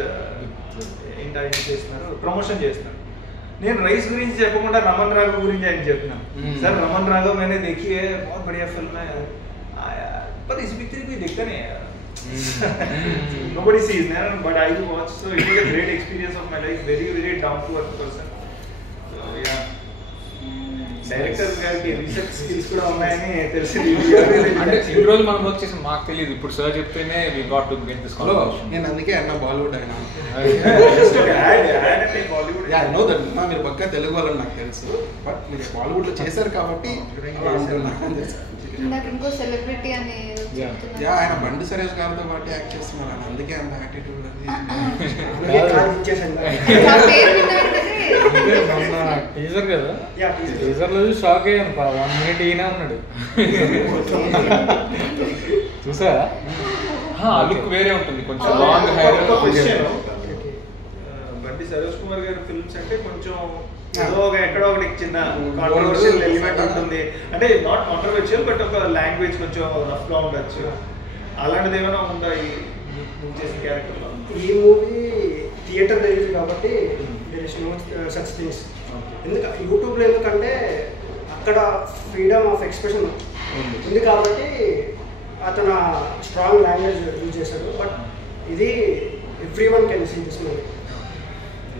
ఏంటి చేస్తున్నారు, ప్రమోషన్ చేస్తున్నారు. నేను రైస్ గురించి చెప్పకుండా రమన్ రాఘవ్ గురించి ఆయన చెప్పినాను. सर रमन राघव मैंने देखी है, बहुत बढ़िया फिल्म है, पर इस पिक्चर कोई देखता नहीं है, nobody sees, but I do watch, so it was a great experience of my life, very very down to earth person. So yeah, director గారికి రీసెర్చ్ స్కిల్స్ కూడా ఉన్నాయని తెలిసింది. అంటే ఇన్ని రోజులు మనం వర్క్ చేసాం, మాకు తెలియదు. ఇప్పుడు సార్ చెప్తేనే we got to get this conversation. నేను అందుకే అన్న బాలీవుడ్ అయినా Bollywood. Yeah I know that మీరు పక్కా తెలుగు వాళ్ళని నాకు తెలుసు, బట్ మీరు బాలీవుడ్ లో చేశారు కాబట్టి నాకు ఇంకో సెలబ్రిటీ అని యా ఆయన బండి సురేష్ గారితో పాటు యాక్ట్ చేస్తున్నారు అని, అందుకే అంత యాటిట్యూడ్ టీజర్ కదా, టీజర్ లో షాక్ అయ్యాను. 1 minute ఈయన ఉన్నాడు చూసా. లుక్ వేరే ఉంటుంది, కొంచెం లాంగ్ హెయిర్. బండి సరోజ్ కుమార్ గారి ఫిల్మ్స్ అంటే కొంచెం ఏదో ఒక ఎక్కడో ఒకటి చిన్న కాంట్రవర్షియల్ ఎలిమెంట్ ఉంటుంది. అంటే నాట్ కాంట్రవర్షియల్ బట్ ఒక లాంగ్వేజ్ కొంచెం రఫ్ గా ఉండొచ్చు. అలాంటిది ఏమైనా ఉందా ఈ చేసిన క్యారెక్టర్ లో? ఈ మూవీ థియేటర్ రిలీజ్ కాబట్టి there is no such things. ఎందుకంటే యూట్యూబ్లో ఎందుకంటే అక్కడ ఫ్రీడమ్ ఆఫ్ ఎక్స్ప్రెషన్ ఉంది కాబట్టి అతను స్ట్రాంగ్ లాంగ్వేజ్ యూజ్ చేశాడు. బట్ ఇది everyone can see this movie,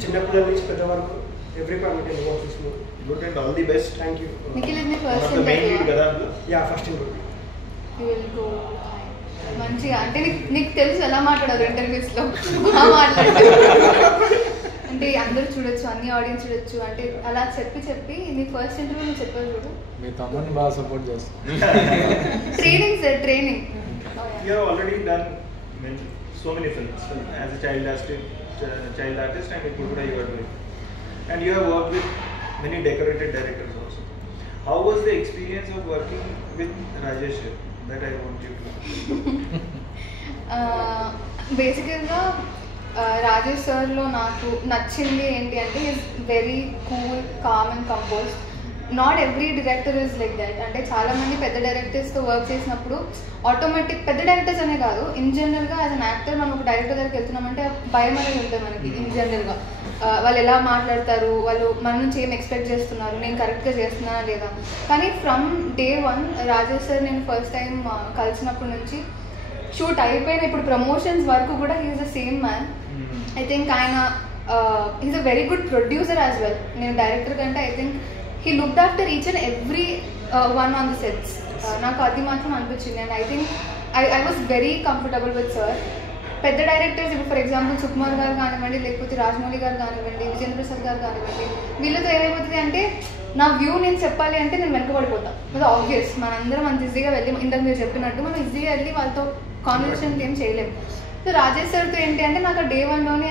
చిన్నపిల్లల నుంచి పెద్ద వరకు everyone can watch this movie. Good and all the best. Thank you. Nikhil is the first interview కదా? Yeah first interview. You will go మంచిగా. అంటే నీకు తెలుసు ఎలా మాట్లాడారు ఇంటర్వ్యూస్ లో, అంటే అందరూ చూడొచ్చు, అన్ని ఆడియన్స్ చూడొచ్చు, అంటే అలా చెప్పి నీ ఫస్ట్ ఇంటర్వ్యూ నువ్వు చెప్పారు చూడు. మీ తమ్ముడిని బాగా సపోర్ట్ చేస్తాను. Training sir, training. You have already done so many films as a child artist, and ఇప్పుడు కూడా you are doing, and you have worked with many decorated directors also. How was the experience of working with Rajesh? That I want you to. బేసికల్గా రాజేష్ సార్లో నాకు నచ్చింది ఏంటి అంటే is very cool, calm and compose. Not every director is like that. అంటే చాలామంది పెద్ద డైరెక్టర్స్తో వర్క్ చేసినప్పుడు ఆటోమేటిక్, పెద్ద డైరెక్టర్స్ అనే కాదు, ఇన్ జనరల్గా యాజ్ అన్ యాక్టర్ మనం ఒక డైరెక్టర్ దగ్గరికి వెళ్తున్నామంటే భయం అనేది ఉంటుంది మనకి ఇన్ జనరల్గా. వాళ్ళు ఎలా మాట్లాడతారు, వాళ్ళు మన నుంచి ఏం ఎక్స్పెక్ట్ చేస్తున్నారు, నేను కరెక్ట్గా చేస్తున్నానా లేదా. కానీ ఫ్రమ్ డే 1 రాజేష్ సార్ నేను ఫస్ట్ టైం కలిసినప్పటి నుంచి షూట్ అయిపోయిన ఇప్పుడు ప్రమోషన్స్ వరకు కూడా he is the same man. I think ఆయన he's a very good producer as well. నేను డైరెక్టర్ కంటే I think he looked after each and every one on the sets. నాకు అది మాత్రం అనిపించింది. And I think I was very comfortable with sir. పెద్ద directors ఇప్పుడు for example Sukumar garu కానివ్వండి, లేకపోతే రాజమౌళి గారు కానివ్వండి, విజేంద్ర ప్రసాద్ గారు కానివ్వండి, వీళ్ళతో ఏమైపోతుంది అంటే నా వ్యూ నేను చెప్పాలి అంటే నేను వెనకబడిపోతాను. అది ఆబ్వియస్. మనందరం అంత ఈజీగా వెళ్ళి, ఇంతకు మీరు చెప్పినట్టు మనం ఈజీగా వెళ్ళి వాళ్ళతో కాన్వర్సేషన్ ఏం చేయలేము. సో రాజేష్ సార్తో ఏంటి అంటే నాకు డే 1లోనే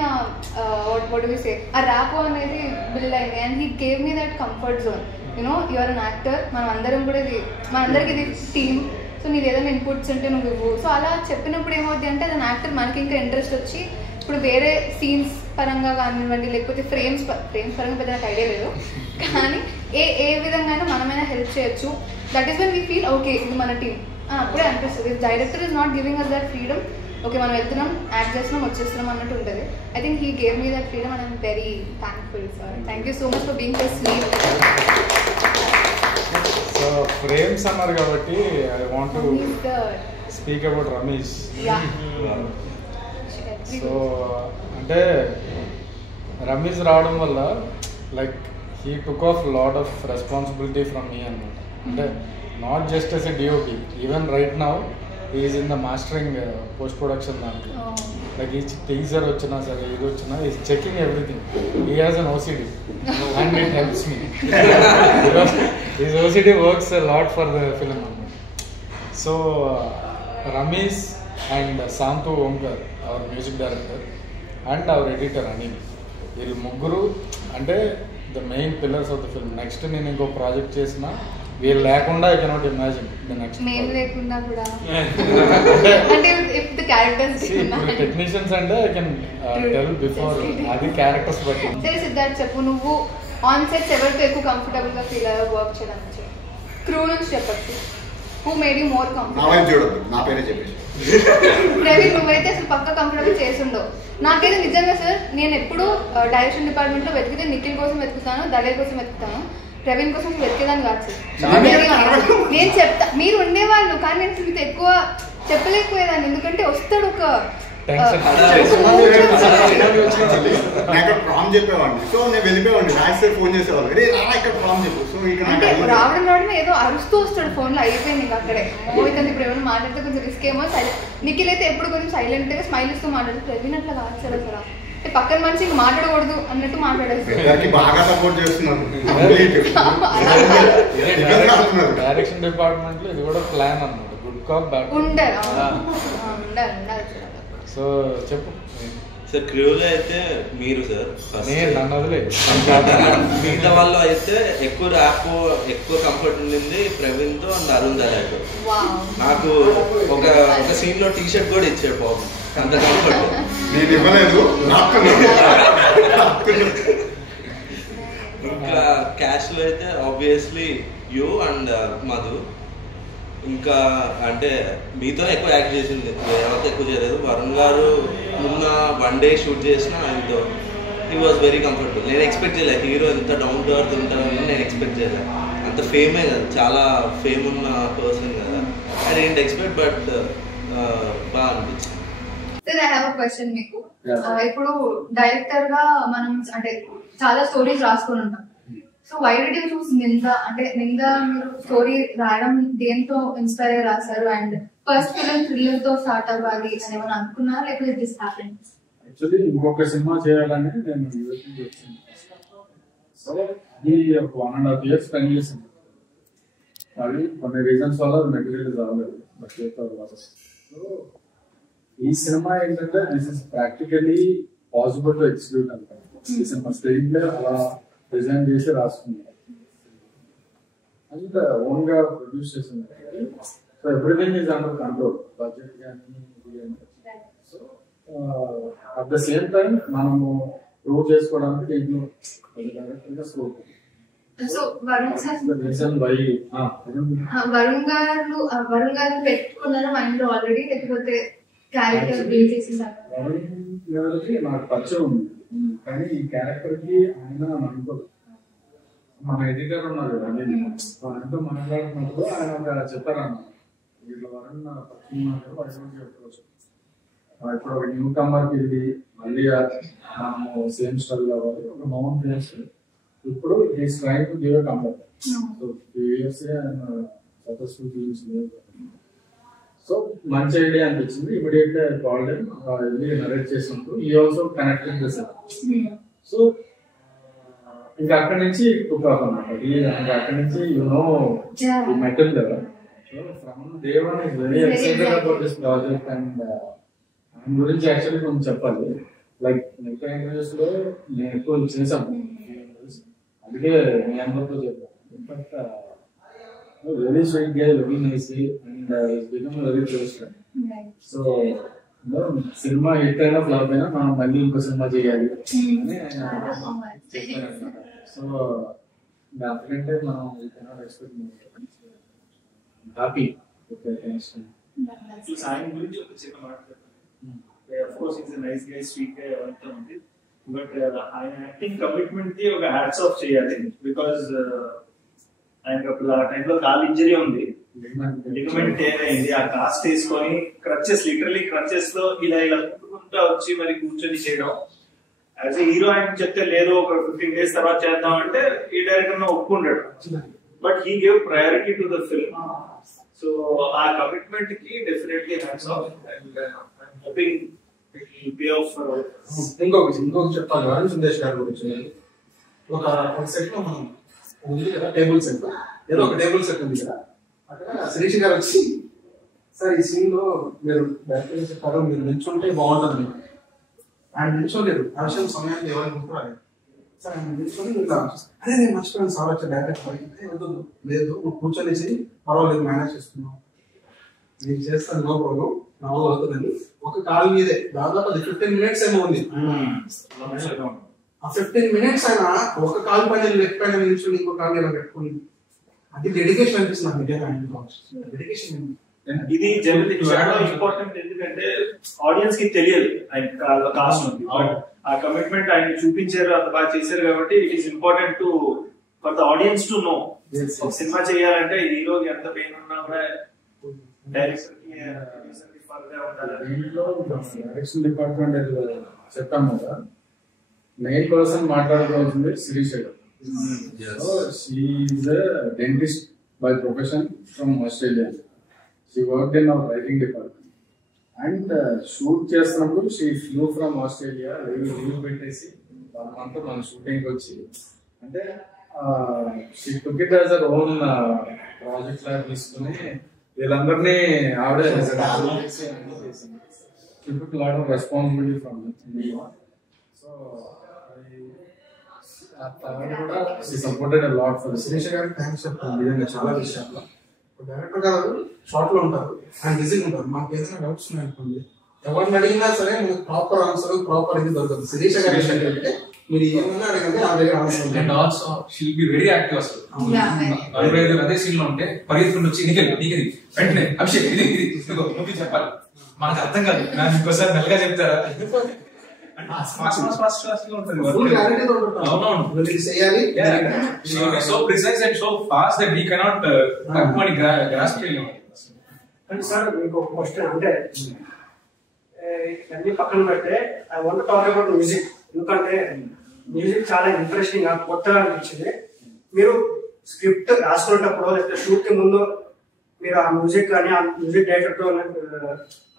వడిసే ఆ ర్యాపో అనేది బిల్డ్ అయింది. And he gave me that comfort zone. You know you're an actor, మనం అందరం కూడా ఇది, మనందరికి ఇది టీమ్. సో నీకు ఏదైనా ఇన్పుట్స్ ఉంటే నువ్వు ఇవ్వు. సో అలా చెప్పినప్పుడు ఏమవుతుంది అంటే అది యాక్టర్ మనకి ఇంకా ఇంట్రెస్ట్ వచ్చి ఇప్పుడు వేరే సీన్స్ పరంగా కానివ్వండి, లేకపోతే ఫ్రేమ్స్ పరంగా పెద్ద నాకు ఐడియా లేదు, కానీ ఏ విధంగా అయినా మనమైనా హెల్ప్ చేయొచ్చు. That is when we feel okay ఇది మన టీమ్ అప్పుడే అనిపిస్తుంది. Director is not giving us that freedom, okay మనం వెళ్తున్నాం, యాక్ట్ చేస్తున్నాం, వచ్చేస్తున్నాం అన్నట్టు ఉంటుంది. I think he gave me that freedom and I'm very thankful sir. Thank you so much for being so sweet. So frames అన్నారు కాబట్టి I want to speak about Ramesh. So అంటే రమేష్ రావడం వల్ల like he took of lot of responsibility from me అన్నమాట. అంటే not just as a DOP, even right now is in the mastering post production దాంట్లో. Like each teaser వచ్చినా సరే ఇది వచ్చినా is checking everything. He has an OCD and it helps me. His OCD works lot for the film అన్నమాట. So Ramesh and Shantu Omkar our music director and our editor Anil, వీళ్ళు ముగ్గురు అంటే the main pillars of the film. Next నేను ఇంకో project చేసినా వీళ్ళు లేకుండా I cannot imagine the next. మేము లేకుండా కూడా అంటే ఇఫ్ ద క్యారెక్టర్స్ టెక్నీషియన్స్ అంటే ఐ కెన్ టెల్ బిఫోర్ అది క్యారెక్టర్స్ బట్టి. సరే సిద్ధార్థ్ చెప్పు, నువ్వు ఆన్ సెట్స్ ఎవరితో ఎక్కువ కంఫర్టబుల్ గా ఫీల్ అయ్యా వర్క్ చేయడానికి? క్రూ నుంచి చెప్పచ్చు. Who made you more comfortable? చూడద్దు, నా పేరే చెప్పేసి. ప్రవీణ్ నువ్వైతే అసలు పక్క కంఫర్టబుల్ చేసుండవు. నాకైతే నిజంగా సార్ నేను ఎప్పుడు డైరెక్షన్ డిపార్ట్మెంట్ లో వెతికితే నిఖిల్ కోసం వెతుకుతాను, దళేర్ కోసం వెతుకుతాను, ప్రవీణ్ కోసం వెతికేదాన్ని కాదు సార్. నేను చెప్తా మీరు ఉండేవాళ్ళు, కానీ నేను మీతో ఎక్కువ చెప్పలేకపోయేదాన్ని, ఎందుకంటే వస్తాడు ఒక ప్రామ్ చెప్పేవాడిని. సో నేను వెళ్ళిపోయేవాడిని, రాజ్ సార్ ఫోన్ చేసేవాళ్ళు, రే రా ఇక్కడ ప్రామ్ చెప్పు. సో అంటే రావడం ఏదో అరుస్తూ వస్తాడు ఫోన్ లో, అయిపోయింది ఇంకా అక్కడే. మోహిత్ ఇప్పుడు ఏమైనా మాట్లాడితే కొంచెం రిస్క్ ఏమో. నిఖిల్ అయితే ఎప్పుడు కొంచెం సైలెంట్ గా స్మైల్ ఇస్తూ మాట్లాడు. ప్రవీణ్ అట్లా కాదు సార్, అసలు పక్కన మనిషి ఇంక మాట్లాడకూడదు అన్నట్టు మాట్లాడేస్తారు. బాగా సపోర్ట్ చేస్తున్నారు. డైరెక్షన్ డిపార్ట్మెంట్ లో ఇది కూడా ప్లాన్ అన్నమాట, గుడ్ కాప్ బ్యాడ్ ఉండాలి. సో చెప్పు సార్. క్రూలో అయితే మీరు సార్ నన్ను వదిలే, మిగతా వాళ్ళు అయితే ఎక్కువ ర్యాప్ ఎక్కువ కంఫర్ట్ ఉండింది ప్రవీణ్ తో అండ్ అరుణ్ దళాతో. నాకు ఒక సీన్ లో టీ షర్ట్ కూడా ఇచ్చాడు బాబు, అంత కంఫర్ట్. నేను ఇవ్వలేదు. ఇంకా క్యాష్ లో అయితే ఆబ్వియస్లీ యూ అండ్ మధు. ఇంకా అంటే మీతో ఎక్కువ యాక్ట్ చేసింది, ఎవరితో ఎక్కువ చేయలేదు. వరుణ్ గారు మొన్న 1 డే షూట్ చేసిన ఆయనతో హీ వాజ్ వెరీ కంఫర్టబుల్. నేను ఎక్స్పెక్ట్ చేయలేదు హీరో ఎంత డౌన్ టు ఎర్త్ ఉంటానని నేను ఎక్స్పెక్ట్ చేయలేదు. అంత ఫేమే కదా, చాలా ఫేమ్ ఉన్న పర్సన్ కదా, ఐ డోంట్ ఎక్స్పెక్ట్, బట్ బాగా అనిపించింది. Sir I have a question మీకు. ఇప్పుడు డైరెక్టర్ గా మనం అంటే చాలా స్టోరీస్ రాసుకొని ఉంటాం. So why did you choose Ninda? అంటే నింద మీరు స్టోరీ రాయడం దేంతో ఇన్స్పైర్ అయ్యి రాశారు? అండ్ ఫస్ట్ ఫిలిం థ్రిల్లర్ తో స్టార్ట్ అవ్వాలి అని ఏమైనా అనుకున్నారా, లేకపోతే దిస్ హ్యాపెన్? యాక్చువల్లీ ఇంకొక సినిమా చేయాలని నేను యూఎస్కి వచ్చాను. సో అది 1.5 years స్పెండ్ చేసింది. అది కొన్ని రీజన్స్ వల్ల మెటీరియల్ రాలేదు, బట్ సో ఈ సినిమా ఏంటంటే this is practically possible to execute అంటారు. ఈ సినిమా స్క్రీన్ ప్లే అలా డిజైన్ చేసి రాసుకున్నారు, అండ్ ఓన్ గా ప్రొడ్యూస్ చేసింది. So everything is under control, budget కానీ. So at the same time మనము ప్రూవ్ చేసుకోవడానికి దీంట్లో స్కోప్. సో వరుణ్ గారు పెట్టుకున్నారా మైండ్ లో ఆల్రెడీ, లేకపోతే క్యారెక్టర్ బిల్డ్ చేసేసారు? వరుణ్ గారికి నాకు పరిచయం ఉంది, కానీ ఈ క్యారెక్టర్ కి ఆయన అనుకోదు. మన ఎడిటర్ ఉన్నారు కదా, ఆయనతో మాట్లాడుతున్నప్పుడు ఆయన ఒక చెప్పారన్న, వీళ్ళు వరుణ్ పరిచయం చెప్పవచ్చు. ఇప్పుడు ఒక న్యూ కమర్కి వెళ్ళి మళ్ళీ మనము సేమ్ స్టైల్ అవ్వాలి, ఒక మౌంట్ చేసి ఇప్పుడు is trying to give a comfort. So 2 years ఆయన సక్సెస్ఫుల్ ఫిల్మ్స్ లేదు. సో మంచి ఐడియా అనిపించింది. ఇమీడియట్ గా కాల్డ్ వెళ్ళి నరేట్ చేసినప్పుడు ఈ also connected the set. So ఇంకా అక్కడి నుంచి టుక్ ఆఫ్ అన్నమాట. ఇంకా అక్కడి నుంచి మెటల్ కదా. So from day one is very excited about this project. And ఆయన గురించి యాక్చువల్లీ కొంచెం చెప్పాలి. లైక్ మిగతా ఇంటర్వ్యూస్ లో నేను ఎక్కువ చేశాను, అందుకే మీ అందరితో చెప్పాను. But very sweet guy, very nicely, and he's become a very close friend. So cinema hit అయినా ఫ్లాప్ అయినా మనం మళ్ళీ ఇంకో సినిమా చేయాలి అని చెప్పారన్నమాట. సో దానికంటే మనం హ్యాపీ. ఆయన గురించి ఒక చిన్న మాట of course is nice guy, sweet guy అంతా ఉంది. బట్ ఆయన యాక్టింగ్ కమిట్మెంట్ కి ఒక హ్యాట్స్ ఆఫ్ చేయాలి. బికాజ్ ఆయనకు అప్పుడు ఆ టైంలో కాల్ ఇంజరీ ఉంది, లిగమెంట్ టేర్ అయింది. ఆ కాస్ట్ తీసుకొని క్రచెస్, లిటరలీ క్రచెస్ లో ఇలా ఇలా కుట్టుకుంటా వచ్చి మరి కూర్చొని చేయడం. యాజ్ ఎ హీరో ఆయన చెప్తే లేదు ఒక 15 days తర్వాత చేద్దాం అంటే ఈ డైరెక్టర్ ఒప్పుకుంటాడు. But he gave priority to the film. So ఆ కమిట్మెంట్ కి definitely hats off. Hoping pay off. ఇంకొక చెప్పాలి అరుణ్ సందేశ్ గారి గురించి. ఒక సెట్ లో మనం ఉంది కదా, టేబుల్ సెట్, ఏదో ఒక టేబుల్ సెట్ ఉంది కదా, అక్కడ శిరీష్ గారు వచ్చి సార్ ఈ సీన్ లో మీరు డైరెక్టర్ చెప్పారు మీరు నిల్చుంటే బాగుంటుంది. ఆయన నిల్చోలేదు, ఆ విషయం సమయానికి ఎవరు గుర్తురాలేదు. సార్ ఆయన నిల్చొని ఇట్లా అదే నేను మర్చిపోయాను సార్ వచ్చి డైరెక్టర్ లేదు నువ్వు కూర్చొనేసి పర్వాలేదు మేనేజ్ చేస్తున్నావు, నేను చేస్తాను నో ప్రాబ్లం, నా వల్ల అవుతుందని ఒక కాల్ మీదే దాదాపు అది 15 minutes ఏమో ఉంది. ఆ 15 minutes ఆయన ఒక కాలు పైన లెఫ్ట్ పైన నిల్చొని ఇంకో కాలు ఇలా పెట్టుకుని, అది డెడికేషన్ అనిపిస్తుంది నాకు నిజంగా. డెడికేషన్ ఇది జనరల్ చాలా ఇంపార్టెంట్. ఎందుకంటే ఆడియన్స్ కి తెలియదు ఆయన కాస్ట్ ఉంది. ఆ కమిట్మెంట్ ఆయన చూపించారు, అంత బాగా చేశారు కాబట్టి it is important to for the audience to know. ఒక సినిమా చేయాలంటే హీరోకి ఎంత పెయిన్ ఉన్నా కూడా డైరెక్టర్ కి ఫర్గా ఉండాలి. దీంట్లో డైరెక్షన్ డిపార్ట్మెంట్ చెప్పాము కదా, మెయిన్ పర్సన్ మాట్లాడుకోవాల్సింది శిరీష గారు. So she is a dentist by profession from Australia. She worked in our writing department. And shoot చేస్తున్నప్పుడు she flew from Australia, leave పెట్టేసి అంతా మన షూటింగ్ వచ్చి, అంటే she took it as her own project లాగా తీసుకుని వీళ్ళందరినీ ఆవిడే she took a lot of responsibility from them. So కూడా she supported a lot for Sirisha గారికి థ్యాంక్స్ చెప్తాను నిజంగా చాలా విషయాల్లో. డైరెక్టర్ గారు షార్ట్ లో ఉంటారు, ఆయన బిజీగా ఉంటారు. మాకు ఏదైనా డౌట్స్ ఉన్నాయనుకోండి, ఎవరిని అడిగినా సరే మీకు ప్రాపర్ ఆన్సర్ ప్రాపర్ ఇది దొరకదు. శిరీష గారు ఏంటంటే మీరు ఏమన్నా అడగండి ఆ దగ్గర answer. And also she'll be very active. అసలు అదే సీన్ లో ఉంటే పరిగెత్తుకుంటూ వచ్చి నీకు వెంటనే అభిషేక్ ఇది ఇది నువ్వు చెప్పాలి, మనకు అర్థం కాదు, నాకు ఇంకోసారి మెల్లగా చెప్తారా. So precise and so fast that we cannot grasp it. And sir, మీకు క్వశ్చన్ అంటే అన్ని పక్కన పెడితే I want to talk about music. ఎందుకంటే మ్యూజిక్ చాలా ఇంట్రెస్టింగ్ గా కొత్తగా అనిపించింది. మీరు స్క్రిప్ట్ రాసుకునేటప్పుడు లేకపోతే షూట్ కి ముందు మీరు ఆ మ్యూజిక్ కానీ ఆ మ్యూజిక్ డైరెక్టర్ తో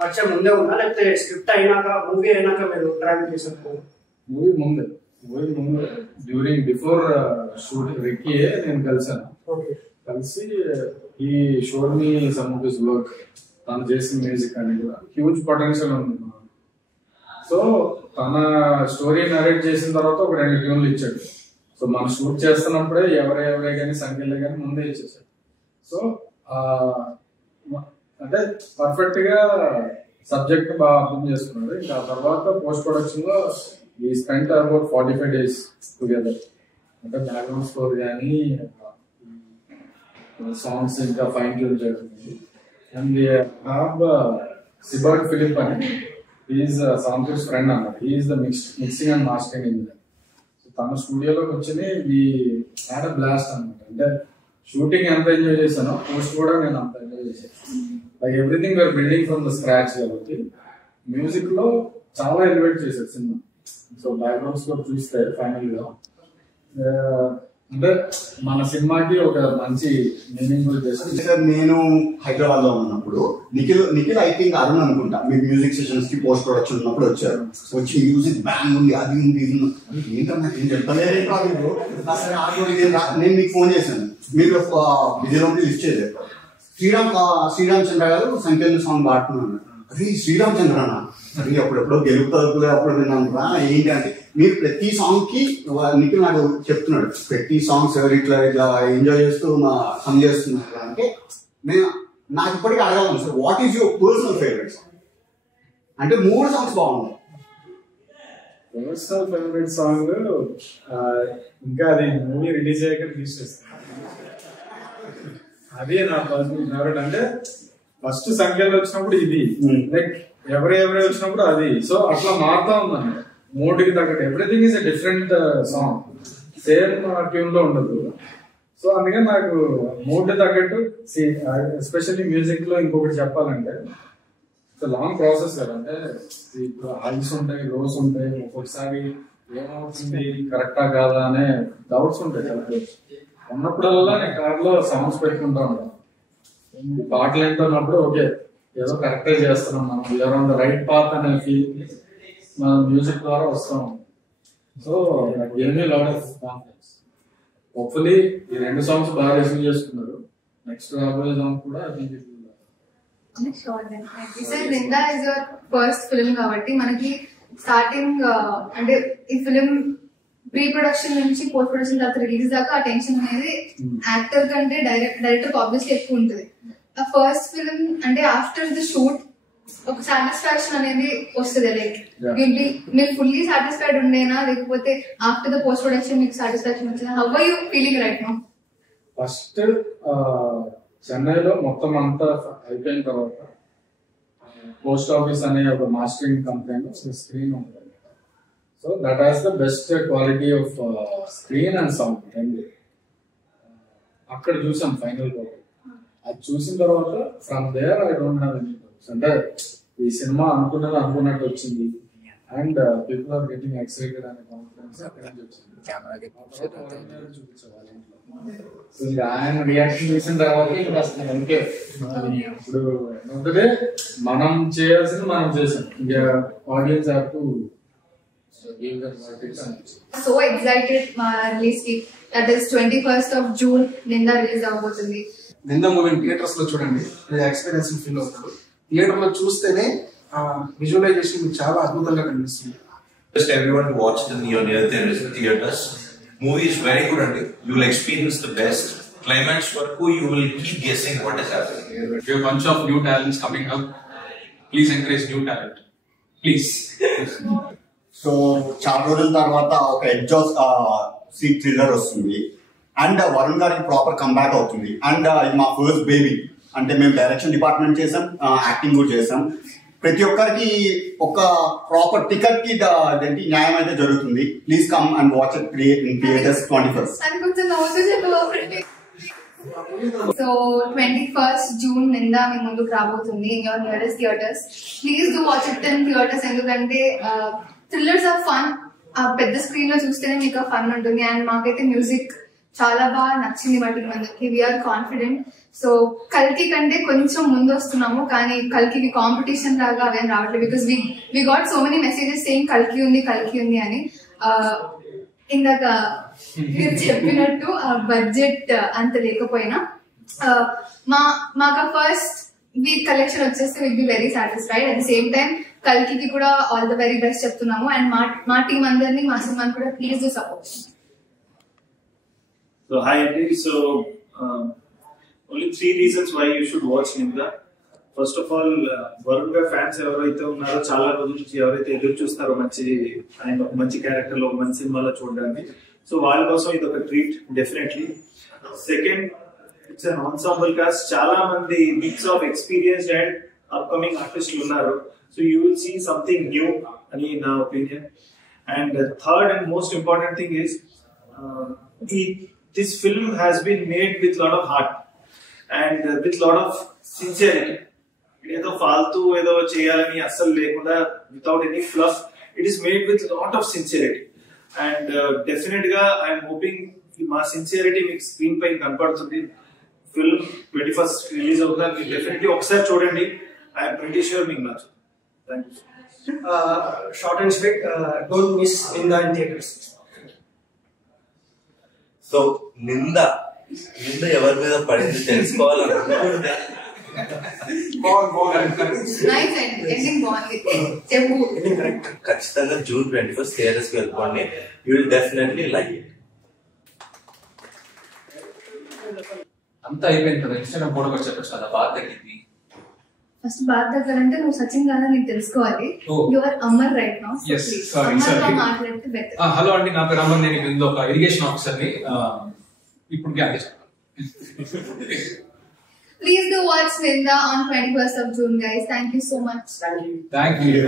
పరిచయం ముందే ఉందా, లేకపోతే స్క్రిప్ట్ అయినాక మూవీ అయినాక మీరు ట్రావెల్ చేసారు? మూవీ ముందు డ్యూరింగ్ బిఫోర్ షూటింగ్ రిక్కీ నేను కలిసాను. కలిసి ఈ showed me some of his work, తను చేసిన మ్యూజిక్ అని కూడా హ్యూజ్ పొటెన్షియల్ ఉంది. సో తన స్టోరీ నరేట్ చేసిన తర్వాత ఒక 2 ట్యూన్లు ఇచ్చాడు. సో మనం షూట్ చేస్తున్నప్పుడే ఎవరే కానీ సంఖ్యలే కానీ ముందే ఇచ్చేసాడు. సో అంటే పర్ఫెక్ట్ గా సబ్జెక్ట్ బాగా అర్థం చేసుకున్నాడు. ఇంకా తర్వాత పోస్ట్ ప్రొడక్షన్ లో ఈ స్పెంట్ అబౌట్ 45 days టుగెదర్. అంటే బ్యాక్గ్రౌండ్ స్కోర్ కానీ సాంగ్స్ ఇంకా ఫైన్ ట్యూన్ జరుగుతుంది. అండ్ సిబర్ట్ ఫిలిప్ అని ఈజ్ సాంగ్స్ ఫ్రెండ్ అన్నమాట. Is the mixing and mastering engineer. So తన స్టూడియోలోకి వచ్చి ఈ హ్యాడ్ బ్లాస్ట్ అనమాట. అంటే షూటింగ్ ఎంత ఎంజాయ్ చేశానో పోస్ట్ కూడా నేను అంత ఎంజాయ్ చేశాను. Like everything we're building from the scratch కాబట్టి మ్యూజిక్ లో చాలా ఎలివేట్ చేశారు సినిమా. సో బ్యాక్గ్రౌండ్ స్కోర్ చూస్తే ఫైనల్ గా అంటే మన సినిమాకి ఒక మంచి మీనింగ్ చేశారు. సార్ నేను హైదరాబాద్ లో ఉన్నప్పుడు నిఖిల్ ఐ థింక్ అరుణ్ అనుకుంటా మీ మ్యూజిక్ సెషన్స్ కి పోస్ట్ ప్రొడక్షన్ ఉన్నప్పుడు వచ్చారు. వచ్చి మ్యూజిక్ బ్యాండ్ ఉంది, అది ఉంది, ఇది ఏంటన్నా ఏం చెప్తాను. నేను మీకు ఫోన్ చేశాను, మీరు బిజీలో లిస్ట్ చేయలేదు. శ్రీరామచంద్ర గారు సంఖ్యలు సాంగ్ పాడుతున్నాను. అది శ్రీరామచంద్రనా అది అప్పుడెప్పుడో గెలుపుతుంది అప్పుడు విన్నాను రా ఏంటి అంటే మీరు ప్రతి సాంగ్ కి నిఖిల్ నాకు చెప్తున్నాడు ప్రతి సాంగ్స్ ఇట్లా ఎంజాయ్ చేస్తూ హమ్ చేస్తున్నారు అంటే నేను నాకు ఇప్పటికీ అడగాలను sir what is your personal favourite song? అంటే 3 songs బాగున్నాయి. పర్సనల్ ఫేవరెట్ సాంగ్ ఇంకా అది మూవీ రిలీజ్ అయ్యాక తీసేస్తాను. అదే నా పర్సనల్ ఫేవరెట్. అంటే ఫస్ట్ సంఖ్యలో వచ్చినప్పుడు ఇది, లైక్ ఎవరి వచ్చినప్పుడు అది. సో అట్లా మారుతా ఉందండి మూడుకి తగ్గట్టు. Everything is a different song, same tune లో ఉండదు. సో అందుకని నాకు మూడ్ తగ్గట్టు, ఎస్పెషల్లీ మ్యూజిక్ లో ఇంకొకటి చెప్పాలంటే లాంగ్ ప్రాసెస్ కదా. అంటే ఇప్పుడు హైస్ ఉంటాయి, లోస్ ఉంటాయి, ఒక్కొక్కసారి ఏమవుతుంది కరెక్టా కాదా అనే డౌట్స్ ఉంటాయి చాలా. ఉన్నప్పుడల్లా నేను కార్లో సాంగ్స్ పెట్టుకుంటా ఉంటాను. పాటలు వింటున్నప్పుడు ఓకే ఏదో కరెక్టే చేస్తున్నాం మనం, you're on the right path అనే ఫీల్ మన మ్యూజిక్ ద్వారా వస్తాం. సో ఎన్ని లాట్ ఆఫ్ కాన్ఫిడెన్స్. హోప్ఫుల్లీ ఈ 2 సాంగ్స్ బాగా రిసీవ్ చేసుకున్నారు. నెక్స్ట్ రాబోయే సాంగ్ కూడా నిందా ఇస్ యువర్ ఫస్ట్ ఫిల్మ్ కాబట్టి మనకి స్టార్టింగ్ అంటే ఈ ఫిల్మ్ ప్రీ ప్రొడక్షన్ నుంచి పోస్ట్ ప్రొడక్షన్ తర్వాత రిలీజ్ దాకా ఆ టెన్షన్ అనేది యాక్టర్ కంటే డైరెక్టర్ ఆబ్వియస్లీ ఎక్కువ ఉంటుంది. ఆ ఫస్ట్ ఫిల్మ్ అంటే ఆఫ్టర్ ద షూట్ ఒక సాటిస్ఫాక్షన్ అనేది వస్తుంది. లైక్ మీరు ఫుల్లీ సాటిస్ఫైడ్ ఉండేనా, లేకపోతే ఆఫ్టర్ ద పోస్ట్ ప్రొడక్షన్ మీకు సాటిస్ఫాక్షన్ వచ్చిందా? How are you feeling right now? First చెన్నైలో మొత్తం అంతా అయిపోయిన తర్వాత పోస్ట్ ఆఫీస్ అనే ఒక మాస్టరింగ్ కంపెనీలో స్క్రీన్ ఉంటుంది. So that has the best quality of screen and sound రెండు. అక్కడ చూసాం ఫైనల్ గా. అది చూసిన తర్వాత from there I don't have any doubts. అంటే ఈ సినిమా అనుకున్నట్టు వచ్చింది and people are getting excited అనే కాన్ఫిడెన్స్ అక్కడ నుంచి వచ్చింది. ఆయన రియాక్షన్ చూసిన తర్వాత ఇంకే ఇప్పుడు ఏంటంటే మనం చేయాల్సింది మనం చేసాం, ఇంకా audience have to give their verdict. So excited మా రిలీజ్ కి, that is 21st of June Ninda release అవబోతుంది. నిందా మూవీని థియేటర్స్ లో చూడండి, ఎక్స్పీరియన్స్ ఫీల్ అవుతారు. థియేటర్ లో చూస్తేనే విజువలైజేషన్ మీకు చాలా అద్భుతంగా కనిపిస్తుంది. Just everyone to watch the near theaters. Movie is very good and you will experience the best. Climax వరకు you will keep guessing what is happening. We have a bunch of new talents coming up. Please encourage new talent. Please. So చాలా రోజుల తర్వాత ఒక exhaust seat thriller వస్తుంది and Varun గారికి proper comeback అవుతుంది. And మా first baby అంటే మేము డైరెక్షన్ డిపార్ట్మెంట్ చేసాం, యాక్టింగ్ కూడా చేసాం. ప్రతి ఒక్కరికి ఒక ప్రాపర్ టికెట్ కి న్యాయం అయితే జరుగుతుంది. Please come and watch it in theatres 21st. So 21st June నిందా మీ ముందుకు రాబోతుంది in your nearest theatres. Please do watch it in theatres. ఎందుకంటే థ్రిల్లర్స్ ఆర్ ఫన్. ఆ పెద్ద స్క్రీన్ లో చూస్తేనే మీకు ఫన్ ఉంటుంది. అండ్ మాకైతే మ్యూజిక్ చాలా బాగా నచ్చింది వాటి మందికి. We are confident. సో కల్కి కంటే కొంచెం ముందు వస్తున్నాము, కానీ కల్కి కాంపిటీషన్ లాగా అవేం రావట్లేదు. Because we got so many messages saying కల్కి ఉంది అని. ఇందాక మీరు చెప్పినట్టు బడ్జెట్ అంత లేకపోయినా మాకు ఫస్ట్ వీక్ కలెక్షన్ వచ్చేస్తే will be very satisfied. At the same time కల్కి కూడా ఆల్ ద వెరీ బెస్ట్ చెప్తున్నాము. అండ్ మా టీం అందరినీ మా సినిమాని కూడా please do support. So hi Andy. So only 3 reasons why you should watch Ninda. First of all, Varun గారి fans ఎవరైతే ఉన్నారో చాలా రోజుల నుంచి ఎవరైతే ఎదురు చూస్తారో మంచి క్యారెక్టర్ లో మంచి సినిమాలో చూడడానికి, సో వాళ్ళ కోసం ఇది ఒక treat definitely. Second, it's an ensemble cast. చాలా మంది mix of experienced and upcoming ఆర్టిస్టులు ఉన్నారు. So you will see something new అని నా opinion. And third and most important thing is this film has been made with lot of heart and with lot of sincerity. ఏదో ఫాల్తూ ఏదో చేయాలని అస్సలు లేకుండా, without any fluff, it is made with lot of sincerity. And definitely I'm hoping మా sincerity మీకు screen పైన కనపడుతుంది. Film 21st release అవుతుంది. మీరు డెఫినెట్లీ ఒకసారి చూడండి. ఐఎమ్ ప్రిటీ ష్యూర్ మీకు నచ్చుతుంది. Thank you. Short and sweet, don't miss Ninda in theatres. So Ninda ఎవరి మీద పడింది తెలుసుకోవాలనుకుంటే ఖచ్చితంగా June 21st థియేటర్స్ కి వెళ్ళిపోండి. You will definitely like it. అంతా అయిపోయింది కదా, ఇన్స్టాగ్రామ్ ఫోటో కూడా చెప్పచ్చు కదా, బాగా తగ్గింది. ఫస్ట్ బాత్ దగ్గరంటే నువ్వు సచిన్ కాదని నీకు తెలుసుకోవాలి. Your Amar right now. అమర్గా మాట్లాడితే బెటర్. హలో అండి, నా పేరు అమర్. నేను ఇందులో ఒక ఇరిగేషన్ ఆఫీసర్ని. ఇప్పుడు Please do watch Ninda on 21st of June, guys. Thank you so much. Thank you.